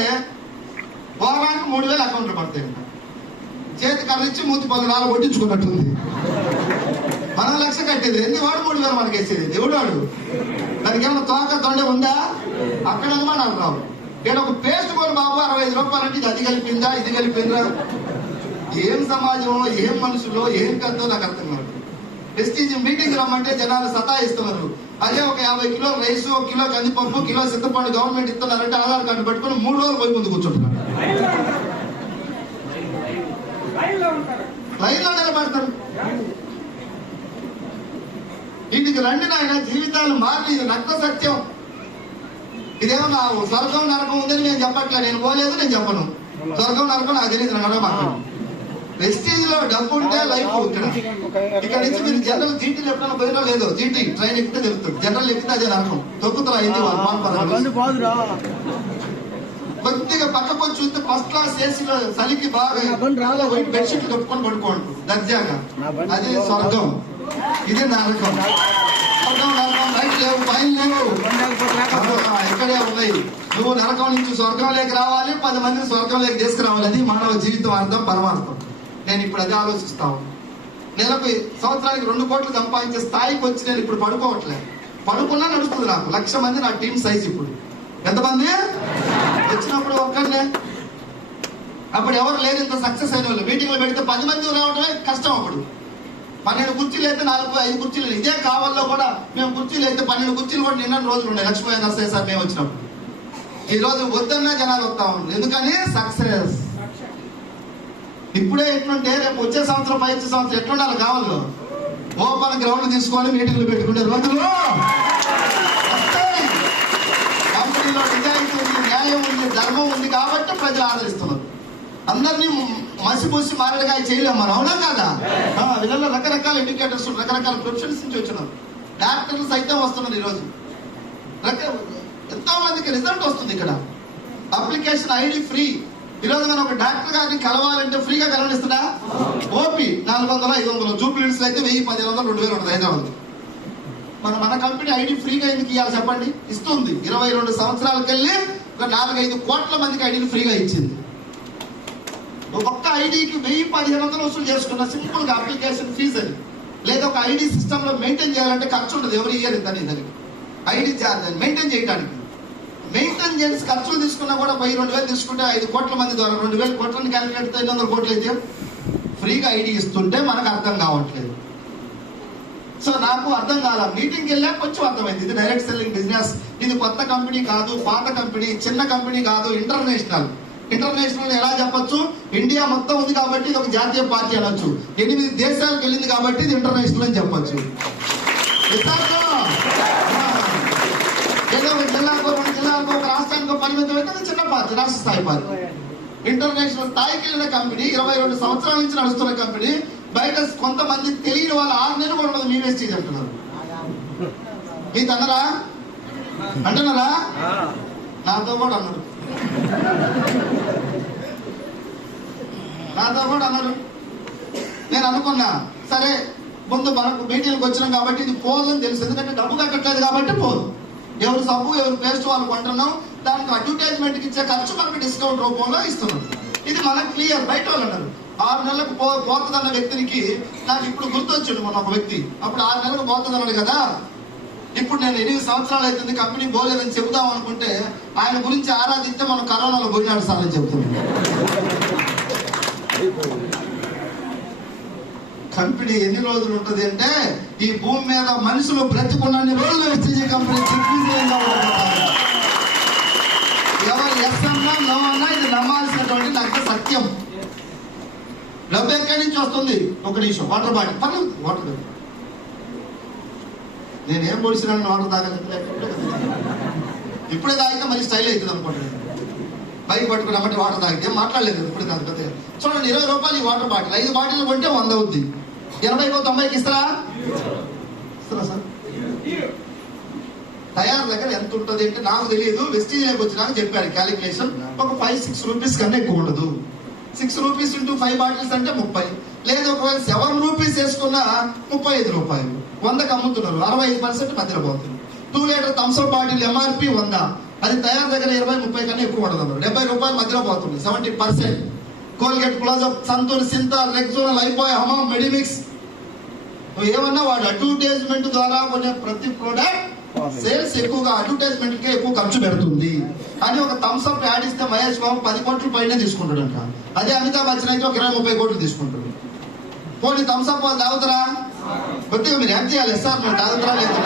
వారానికి 3,000 అకౌంట్లు పడతాయంట. చేతి కర్రిచ్చి మూతి 10 కొట్టించుకున్నట్టుంది. మనం 1,00,000 కట్టేది ఎందుకు వాడు 3,000 మనకి వేసేది దేవుడు వాడు. దానికి ఏమన్నా తోక తొండే ఉందా? అక్కడ అనుమానాలు రావు. ఇక్కడ ఒక పేస్ట్ కొని బాబు ₹65 అంటే ఇది అది కలిపిందా ఇది కలిపిందా? ఏం సమాజం, ఏం మనుషులో, ఏం కథో నాకు అర్థం కాదు. ప్రెస్టీజ్ మీటింగ్ రమ్మంటే జనాలు సతాయిస్తున్నారు. అదే ఒక 50 కిలోల రైసు, 1 కిలో కందిపప్పు, కిలో సిద్ధపండు గవర్నమెంట్ ఇస్తున్నారంటే ఆధార్ కార్డు పెట్టుకుని 3 రోజులు పోయి ముందు కూర్చుంటున్నారు. లైన్ లో నిలబడతారు. ఇంటికి రండి నాయన, జీవితాలు మారి, ఇది రక్త సత్యం. ఇదేమో నా స్వర్గం నరకం ఉందని నేను చెప్పట్లే, నేను పోలేదు, నేను చెప్పను. స్వర్గం నరకం నాకు తెలియదు, నన్ను అడగమాకండి. ప్రెస్టీజ్ లో డబ్బు ఉంటే లైఫ్. ఇక్కడ నుంచి మీరు జనరల్ జీటీలు ఎప్పుడైనా పోయినా లేదో, జీటీ ట్రైన్ ఎక్కితే తెలుస్తుంది, జనరల్ ఎక్కితే అదే నరకం. తొక్కుతురా అయింది కొద్దిగా పక్కకు వచ్చి చూస్తే ఫస్ట్ క్లాస్ ఏసీలో చలికి బాగా బెడ్షీట్లు కప్పుకొని పడుకోండి దర్జాగా, అది స్వర్గం. ఇది నరకం. స్వర్గం నరకం బయట లేవు, పైన లేవు, ఇక్కడే ఉన్నాయి. నువ్వు నరకం నుంచి స్వర్గంలోకి రావాలి, 10 మందిని స్వర్గంలోకి తీసుకురావాలి. అది మానవ జీవితం అర్థం, పరమార్థం. నేను ఇప్పుడు అదే ఆలోచిస్తాను. నెలకు సంవత్సరానికి 2 కోట్లు సంపాదించే స్థాయికి వచ్చి నేను ఇప్పుడు పడుకోవట్లేదు. పడుకున్నా నడుస్తుంది నాకు. 1,00,000 మంది నా టీం సైజ్. ఇప్పుడు ఎంతమంది వచ్చినప్పుడు ఒక్కడే, అప్పుడు ఎవరు లేరు ఇంత సక్సెస్ అయిన వాళ్ళు. మీటింగ్లో పెడితే 10 మంది రావడమే కష్టం. అప్పుడు 12 కుర్చీలు అయితే 4-5 కుర్చీలు. ఇదే కావాలో కూడా మేము కుర్చీలు అయితే 12 కుర్చీలు కూడా నిన్న రోజులు ఉన్నాయి. లక్ష్మీ నర్సయ్య సార్ మేము వచ్చినప్పుడు. ఈ రోజు వద్దన్నా జనాలు వస్తా ఉన్నారు. ఎందుకని? సక్సెస్. ఇప్పుడే ఎట్లుంటే రేపు వచ్చే సంవత్సరం, పై వచ్చే సంవత్సరం ఎట్లుండాలి కావాలో. ఓపెన్ గ్రౌండ్ తీసుకొని మీటింగ్లు పెట్టుకునే రోజులు కంపెనీలో నిజాయితీ ఉంది, న్యాయం ఉంది, ధర్మం ఉంది కాబట్టి ప్రజలు ఆదరిస్తున్నారు. అందరినీ మసిపూసి మారడుగా చేయలేము మనం, అవునా కాదా? వీళ్ళలో రకరకాల ఎడ్యుకేటర్స్, రకరకాల ప్రొఫెషన్స్ నుంచి వచ్చినారు. డాక్టర్లు సైతం వస్తున్నారు. ఈరోజు ఎంతో మందికి రిజల్ట్ వస్తుంది. ఇక్కడ అప్లికేషన్ ఐడి ఫ్రీ. ఈరోజు మనం ఒక డాక్టర్ గారిని కలవాలంటే ఫ్రీగా కలవనిస్తున్నా. ఓపీ 400-500, జూబ్లీస్ అయితే 1000-1500, 2000 ఉంటుంది హైదరాబాద్. మన కంపెనీ ఐడి ఫ్రీగా ఎందుకు ఇవ్వాలి చెప్పండి? ఇస్తుంది. 22 సంవత్సరాలకు వెళ్ళి ఒక 4-5 కోట్ల మందికి ఐడీలు ఫ్రీగా ఇచ్చింది. ఒక్క ఐడికి 1000-1500 వసూలు చేసుకున్న సింపుల్ గా అప్లికేషన్ ఫీజు అని. లేదా ఒక ఐడి సిస్టమ్ లో మెయింటైన్ చేయాలంటే ఖర్చు ఉంటుంది. ఎవరు ఇయ్యారు దానికి ఐడి మెయింటైన్ చేయడానికి. మెయింటెనెన్స్ ఖర్చులు తీసుకున్నా కూడా 1000-2000 తీసుకుంటే 5 కోట్ల మంది ద్వారా 2000 కోట్లని క్యాలిక్యులేట్ 500 కోట్లు అయితే ఫ్రీగా ఐడి ఇస్తుంటే మనకు అర్థం కావట్లేదు. సో నాకు అర్థం కాల. మీటింగ్కి వెళ్ళాక కొంచెం అర్థమైంది. ఇది డైరెక్ట్ సెల్లింగ్ బిజినెస్. ఇది కొత్త కంపెనీ కాదు, పాత కంపెనీ, చిన్న కంపెనీ కాదు, ఇంటర్నేషనల్. ఇంటర్నేషనల్ ఎలా చెప్పొచ్చు? ఇండియా మొత్తం ఉంది కాబట్టి ఇది ఒక జాతీయ పార్టీ అనొచ్చు. 8 దేశాలకు వెళ్ళింది కాబట్టి ఇది ఇంటర్నేషనల్ అని చెప్పొచ్చు. ఏదో ఒక జిల్లాకో 2 జిల్లాకో ఒక రాష్ట్రానికో పరిమితం అయితే అది చిన్న పార్టీ, రాష్ట్ర స్థాయి పార్టీ. ఇంటర్నేషనల్ స్థాయికి వెళ్ళిన కంపెనీ, 22 సంవత్సరాల నుంచి నడుస్తున్న కంపెనీ. బయట కొంతమంది తెలియని వాళ్ళు 6 నెలలు కూడా ఉండదు. మీ వేస్టేజ్ అంటున్నారు. మీ తన్నరా అంటున్నారా? నాతో కూడా అన్నారు. నేను అనుకున్నా సరే ముందు మనకు మీటింగ్కి వచ్చినాం కాబట్టి ఇది పోదని తెలుసు. ఎందుకంటే డబ్బు కట్టట్లేదు కాబట్టి పోదు. ఎవరు సబ్బు ఎవరు పేస్ట్ వాళ్ళు కొంటున్నాం, దానికి అడ్వర్టైజ్మెంట్కి ఇచ్చే ఖర్చు మనకి డిస్కౌంట్ రూపంలో ఇస్తున్నాం. ఇది మనకు క్లియర్. బయట వాళ్ళు అన్నారు 6 నెలలకు పోతుందన్న వ్యక్తికి నాకు ఇప్పుడు గుర్తొచ్చాడు మన ఒక వ్యక్తి. అప్పుడు 6 నెలలకు పోతుందన్నాడు కదా. ఇప్పుడు నేను 8 సంవత్సరాలు అవుతుంది కంపెనీ పోలేదని చెబుదాం అనుకుంటే ఆయన గురించి ఆరాధిస్తే మనం కరోనాలో పోయినాడు సార్ అని చెబుతున్నాం. కంపెనీ ఎన్ని రోజులు ఉంటుంది అంటే ఈ భూమి మీద మనుషులు బ్రతికున్నన్ని రోజులు ఎస్టీజీ కంపెనీ దిగ్విజయంగా ఉంటుంది. ఎవరు ఎస్ అన్నా నో అన్నా ఇది నమ్మాల్సినటువంటి నాకు సత్యం. డబ్బు ఎక్కడి నుంచి వస్తుంది? ఒక నిమిషం. వాటర్ బాటిల్ పర్లేదు, వాటర్ నేనేం పొడిచినాను వాటర్ తాగలేదు. ఇప్పుడే తాగితే మరి స్టైల్ అవుతుంది అనుకోండి. బైక్ పట్టుకున్నామంటే వాటర్ తాగితే మాట్లాడలేదు. ఇప్పుడే తాగితే చూడండి 20 రూపాయలు ఈ వాటర్ బాటిల్. 5 బాటిల్ కొంటే 100 అవుద్ది. 80కో 90కి ఇస్తారా? ఇస్తారా సార్? తయారు దగ్గర ఎంత ఉంటుంది అంటే నాకు తెలియదు, వెస్టీజ్లోకి వచ్చినాక చెప్పారు క్యాలిక్యులేషన్. ఒక 5-6 రూపీస్ కన్నా ఎక్కువ ఉండదు. 6 రూపీస్ ఇంటూ 5 బాటిల్స్ అంటే 30. లేదు ఒకవేళ 7 రూపీస్ వేసుకున్నా 35 రూపాయలు. 100కి అమ్ముతున్నారు, 65% మధ్యలో పోతుంది. 2 లీటర్ థమ్స్అప్ బాటిల్ ఎంఆర్పి 100, అది తయారు దగ్గర 20-30 కన్నా ఎక్కువ ఉండదు, 70 రూపాయలు మధ్యలో పోతుంది, 70%. కోల్గేట్, క్లోజప్, సంతూర్, సింతాల్, రెక్సోనల్, అయిపోయి, హమామ్, మెడిమిక్స్, ఏమన్నా వాడు అడ్వర్టైజ్మెంట్ ద్వారా కొనే ప్రతి ప్రోడక్ట్ సేల్స్ ఎక్కువగా అడ్వర్టైజ్మెంట్ కే ఎక్కువ ఖర్చు పెడుతుంది అని ఒక థమ్స్అప్ యాడ్ ఇస్తే మహేష్ బాబు 10 కోట్ల పైన తీసుకుంటాడంట. అదే అమితాబ్ బచ్చన్ అయితే ఒక 20-30 కోట్లు తీసుకుంటాడు. పోనీ థమ్స్అప్ వాళ్ళు తాగుతారా? కొద్దిగా మీరు యాడ్ చేయాలి సార్, మీరు తాగుతారా లేదు.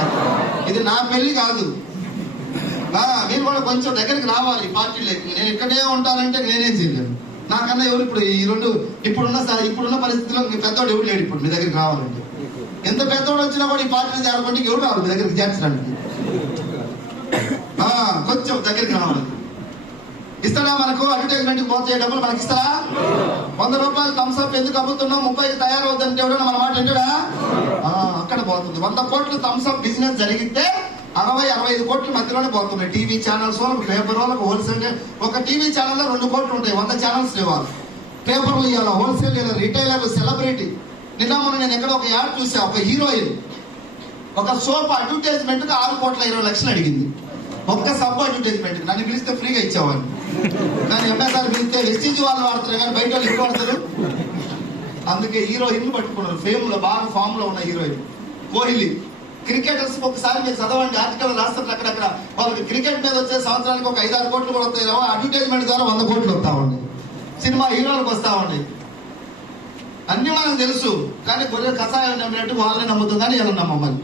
ఇది నా పెళ్లి కాదు, మీరు కూడా కొంచెం దగ్గరికి రావాలి పార్టీలోకి. నేను ఇక్కడే ఉంటానంటే నేనేం చేయలేను. నాకన్నా ఎవరు ఇప్పుడు ఈ రెండు ఇప్పుడున్న పరిస్థితిలో పెద్దవాడు ఎవరు లేడు ఇప్పుడు మీ దగ్గరికి రావాలంటే. ఎంత పెద్దవాడు వచ్చినా కూడా ఈ పార్టీని చేరకుండా ఎవరు రావాలి మీ దగ్గరికి చేర్చడానికి. కొంచెం దగ్గరికి రావాలి. ఇస్తాడా మనకు? అడ్వర్టైజ్మెంట్ పోతే డబ్బులు మనకి ఇస్తారా? 100 రూపాయలు థమ్స్అప్ ఎందుకు అమ్ముతున్నాం, 30కి తయారవుతుందంటే ఎవరైనా మన మాట వింటాడా? అక్కడ పోతుంది. 100 కోట్ల థమ్స్అప్ బిజినెస్ జరిగితే 60-65 కోట్ల మధ్యలోనే పోతున్నాయి. టీవీ ఛానల్స్ వాళ్ళకి, పేపర్ వాళ్ళకి, హోల్సేల్. ఒక టీవీ ఛానల్లో 2 కోట్లు ఉంటాయి, 100 ఛానల్స్ ఇవ్వాలి. పేపర్లు ఇవ్వాలి, హోల్సేల్ ఇవ్వాలి, రిటైలర్, సెలబ్రిటీ. నిన్న మొన్న నేను ఎక్కడ ఒక యాడ్ చూసా, ఒక హీరోయిన్ ఒక సోప్ అడ్వర్టైజ్మెంట్ కి 6,20,00,000 అడిగింది. ఒక్క సబ్బు అడ్వర్టైజ్మెంట్. నన్ను పిలిస్తే ఫ్రీగా ఇచ్చేవాడిని, కానీ ఎంఎస్ఆర్ పిలిస్తే వెస్టీజ్ వాళ్ళు వాడతారు కానీ బయట వాళ్ళు ఎక్కువ వాడతారు. అందుకే హీరోయిన్ పట్టుకున్నారు, ఫేమ్ లో బాగా ఫామ్ లో ఉన్న హీరోయిన్. కోహ్లీ, క్రికెటర్స్ ఒకసారి మీరు చదవండి, ఆర్టికల్ రాస్తారు అక్కడక్కడ. వాళ్ళకి క్రికెట్ మీద వచ్చే సంవత్సరానికి ఒక 5-6 కోట్లు కూడా వస్తాయి. అడ్వర్టైజ్మెంట్ ద్వారా 100 కోట్లు వస్తామండి. సినిమా హీరోలకు వస్తామండి. అన్ని మనకు తెలుసు, కానీ గొర్రె కషాయం నమ్మినట్టు వాళ్ళని నమ్ముతుంది, కానీ ఎలా నమ్మమని.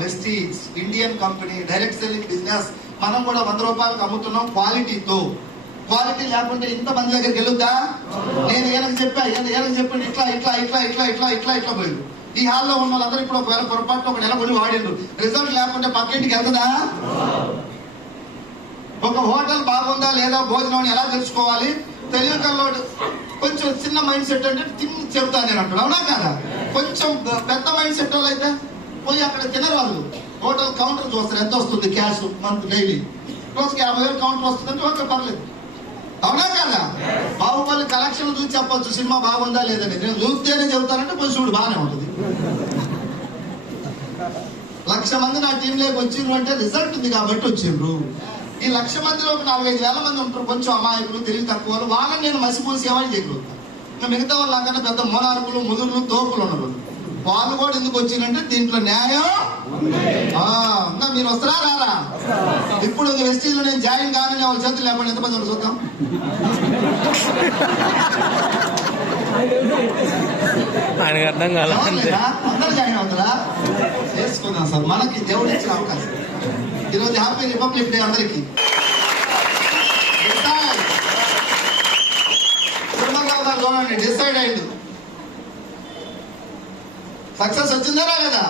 Vestige Indian company, direct selling business. మనం కూడా 100 రూపాయలకు అమ్ముతున్నాం క్వాలిటీతో. క్వాలిటీ లేకుంటే ఇంత మంది దగ్గరికి వెళ్ళొద్దా? నేను ఏనకు చెప్పండి ఇట్లా పోయింది. ఈ హాల్లో ఉన్న వాళ్ళందరూ ఇప్పుడు ఒకవేళ పొరపాటు ఒక నెల కొని వాడిండ్రు, రిజల్ట్ లేకుంటే పక్కింటికి వెళ్తుందా? ఒక హోటల్ బాగుందా లేదా భోజనం ఎలా తెలుసుకోవాలి? తెలియకల్లోడు కొంచెం చిన్న మైండ్ సెట్ అంటే తిని చెబుతాను నేను అంటాడు, అవునా కాదా? కొంచెం పెద్ద మైండ్ సెట్ వాళ్ళు అయితే పోయి అక్కడ తినరు. వాళ్ళు హోటల్ కౌంటర్ చూస్తారు, ఎంత వస్తుంది క్యాష్ మంత్ డైలీ, రోజుకి 50,000 కౌంటర్ వస్తుందంటే ఓకే పర్లేదు, అవునా కాదా? బాహుబలి కలెక్షన్ చూసి చెప్పొచ్చు సినిమా బాగుందా లేదని. నేను చూస్తేనే చెబుతానంటే పోయి చూడు బాగానే ఉంటుంది. 1,00,000 మంది నా టీంలోకి వచ్చిండ్రు అంటే రిజల్ట్ ఉంది కాబట్టి వచ్చిండ్రు. ఈ 1,00,000 మందిలో ఒక 4-5 మంది ఉంటారు కొంచెం అమాయకులు, తెలివి తక్కువ. వాళ్ళని నేను మసిపూసి ఏమని చేయగలుగుతాను. ఇంకా మిగతా వాళ్ళు నాకన్నా పెద్ద మోనార్కులు, ముదురులు, తోపులు ఉన్నారు. వాళ్ళు కూడా ఎందుకు వచ్చిందంటే దీంట్లో న్యాయం. ఇంకా మీరు వస్తారా రారా? ఇప్పుడు వెస్టీజ్ లో నేను జాయిన్ కానని వాళ్ళ చేతులు లేకుండా ఎంతమంది వాళ్ళు చూద్దాం. అందరూ జాయిన్ అవుతారా? చేసుకుందాం సార్, మనకి దేవుడు ఇచ్చిన అవకాశం. ఈరోజు హ్యాపీ రిపబ్లిక్ డే అందరికి. చూడండి, డిసైడ్ అయ్యిండు, సక్సెస్ వచ్చిందా కదా?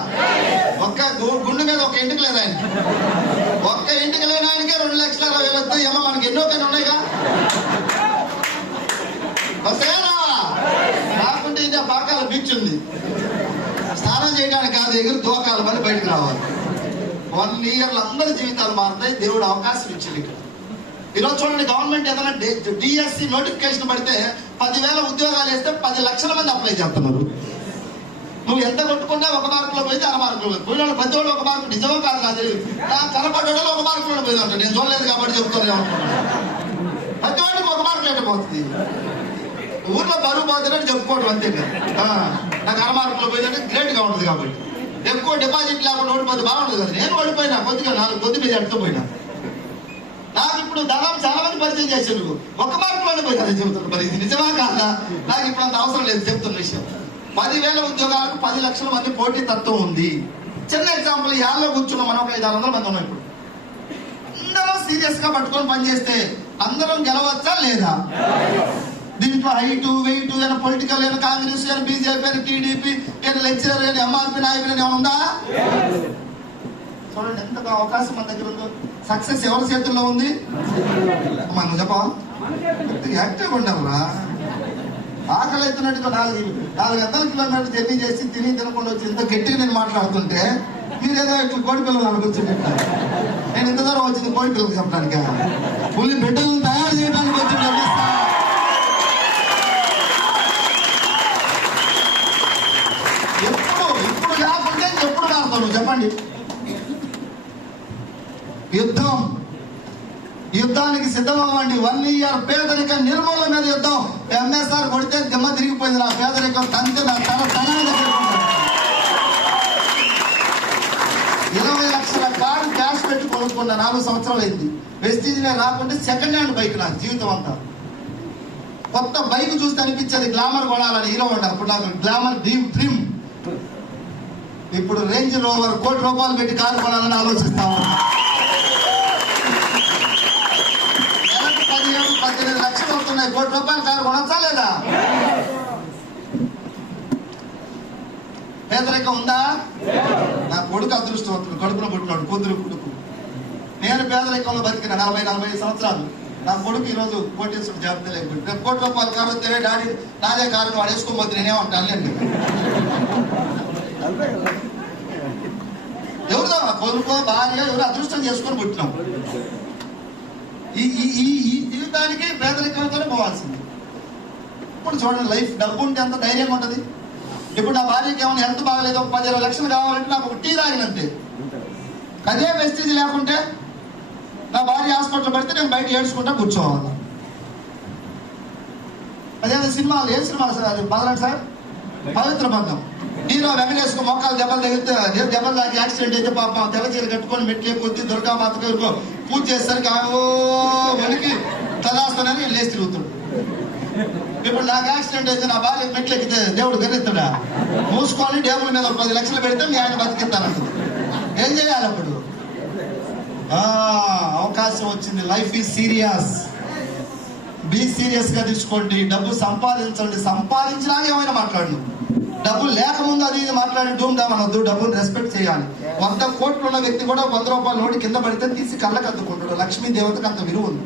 ఒక్క గుండె మీద ఒక ఇంటికి లేదు ఆయన, ఒక్క ఇంటికి లేని ఆయనకే 2,60,000 వస్తాయి. ఏమో మనకి ఎన్నో పైన ఉన్నాయిగా. వస్తాయా? రాకుంటే ఇంకా పాకాల బీచ్ ఉంది, స్నానం చేయడానికి కాదు, ఎగురు దోకాల మళ్ళీ బయటకు రావాలి. 1 ఇయర్లో అందరి జీవితాలు మారుతాయి. దేవుడు అవకాశం ఇచ్చింది ఇక్కడ. ఈరోజు చూడండి, గవర్నమెంట్ ఏదైనా డిఎస్సి నోటిఫికేషన్ పడితే 10,000 ఉద్యోగాలు వేస్తే 10 లక్షల మంది అప్లై చేస్తున్నారు. నువ్వు ఎంత కొట్టుకుంటే 1 మార్కులో పోయితే 6 మార్కులు పోయిన వాళ్ళు, ప్రతి వాళ్ళు 1 మార్కు నిజమో కాదు నాకు తెలియదు. కనపడ్డా 1 మార్కులో పోయింది అంటారు. నేను చూడలేదు కాబట్టి చెప్తాను. ప్రతి వాడికి 1 మార్కు లేట్ పోతుంది. ఊర్లో బరువు పోతుందని చెప్పుకోవడం అంతే కదా. నాకు 6 మార్కులో పోయిందంటే గ్రేట్ గా ఉంటుంది. కాబట్టి ఎక్కువ డిపాజిట్ లేకుండా ఓడిపోతే బాగుంటుంది కదా. నేను ఓడిపోయినా కొద్దిగా 4 కొద్ది మీద ఎడుతూ నాకు ఇప్పుడు దాదాపు చాలా మంది పరిచయం చేశారు. 1 మార్కులోనే పోయిందని చెబుతున్నారు. మరి ఇది నిజమా కాదా? నాకు ఇప్పుడు అంత అవసరం లేదు చెప్తున్న విషయం. 10,000 ఉద్యోగాలకు 10 లక్షల మంది పోటీ తత్వం ఉంది. చిన్న ఎగ్జాంపుల్, ఈ హాల్లో కూర్చున్నాం మనం, ఒక 500-600 మంది ఉన్నాం. ఇప్పుడు అందరం సీరియస్ గా పట్టుకొని పనిచేస్తే అందరం గెలవచ్చా లేదా? దీంట్లో హైట్ వెయిట్ అయినా, పొలిటికల్ అయినా, కాంగ్రెస్ అయినా, బీజేపీ అయినా, టీడీపీ అయినా, లెక్చరర్ అయినా, ఎంఆర్పీ నాయకులు ఏమైనా ఉందా? చూడండి ఎంత అవకాశం మన దగ్గర ఉందో. సక్సెస్ ఎవరి చేతుల్లో ఉంది? మనం చెప్పా యాక్టివ్ ఉండాలరా. ఆకలి అవుతున్నట్టుగా 400 కిలోమీటర్లు జర్నీ చేసి తినకుండా వచ్చి ఇంత గట్టిగా నేను మాట్లాడుతుంటే మీరేదో ఇట్లా కోడి పిల్లలు అనుకొచ్చింది. నేను ఇంత దూరం వచ్చింది కోడి పిల్లలు చెప్పడానికి, పులి బిడ్డలను తయారు చేయడానికి వచ్చింది. ఇప్పుడు కాకుంటే ఎప్పుడు కాస్తావు నువ్వు చెప్పండి? యుద్ధానికి సిద్ధమవ్వండి. 1 year పేదరిక నిర్మూలన మీద యుద్ధం. ఎంఎస్ఆర్ కొడితే దిమ్మ తిరిగిపోయింది. నా పేదరికం తంతే నా తన దగ్గర 20 లక్షల కారు క్యాష్ పెట్టి కొనుక్కున్న 4 సంవత్సరాలు అయింది. వెస్టీజ్ రాకుంటే సెకండ్ హ్యాండ్ బైక్ నాకు జీవితం అంతా. కొత్త బైక్ చూస్తే అనిపించేది గ్లామర్ కొనాలని హీరో ఉండే. అప్పుడు నాకు గ్లామర్ డ్రీమ్. ఇప్పుడు రేంజ్ రోవర్ ₹1 కోటి పెట్టి కారు కొనాలని ఆలోచిస్తా ఉన్నా. 17-18 లక్షలు అవుతున్నాయి. ₹1 కోటి కారు కొనచ్చా లేదా? పేదరికం ఉందా? నా కొడుకు అదృష్టవంతుడు, కడుపున పుట్టినాడు, కూతురు కొడుకు. నేను పేదరికంలో బతికిన 40-45 సంవత్సరాలు. నా కొడుకు ఈరోజు కోటీశ్వరుడు జాబితా లేకపోతే ₹1 కోటి కారు వస్తే డాడీ నాదే కారు వాడు వేసుకోబోతు నేనేమంటాను అండి. ఎవరిదో కొడుకో భార్య ఎవరు అదృష్టం చేసుకొని పుట్టినాం. ఈ జీవితానికి పేదరికంతోనే పోవాల్సింది. ఇప్పుడు చూడండి, లైఫ్ డబ్బు ఉంటే ఎంత ధైర్యంగా ఉంటుంది. ఇప్పుడు నా భార్యకి ఏమైనా హెల్త్ బాగలేదు, 10-20 లక్షలు కావాలంటే నాకు ఒక టీ తాగినంతే. అదే వెస్టీజ్ లేకుంటే నా భార్య హాస్పిటల్ పడితే నేను బయట ఏడ్చుకుంటా కూర్చోవాలి. అదే సినిమాలు, ఏ సినిమాలు సార్ అది పదలండి సార్? పవిత్ర బంధం. హీరో వెంకటేశ్వర మోకాలు దెబ్బలు తగిలితే దెబ్బలు తాకి యాక్సిడెంట్ అయితే పాపం తెల్ల చీర కట్టుకొని మెట్లే కొద్ది దుర్గామాతకు పూజ చేసేసరికి వనికి చదాస్తానని లేచి తిరుగుతాడు. ఇప్పుడు నాకు యాక్సిడెంట్ అయితే నా భార్య మెట్లు ఎక్కితే దేవుడు గెలుస్తాడా? మూసుకొని టేబుల్ మీద 10 లక్షలు పెడితే మీ ఆయన బతికిస్తానంటుంది. ఏం చేయాలి అప్పుడు? అవకాశం వచ్చింది. Life is serious. Be serious గా తీసుకోండి. డబ్బు సంపాదించండి. సంపాదించినాక ఏమైనా మాట్లాడు. డబ్బు లేకముందు అది ఇది మాట్లాడి డూమ్ డామ్ అనొద్దు. డబ్బుని రెస్పెక్ట్ చేయాలి. 100 కోట్లు ఉన్న వ్యక్తి కూడా ₹100 నోటి కింద పడితే తీసి కళ్ళకు అద్దుకుంటాడు. లక్ష్మీ దేవతకు అంత విలువ ఉంది.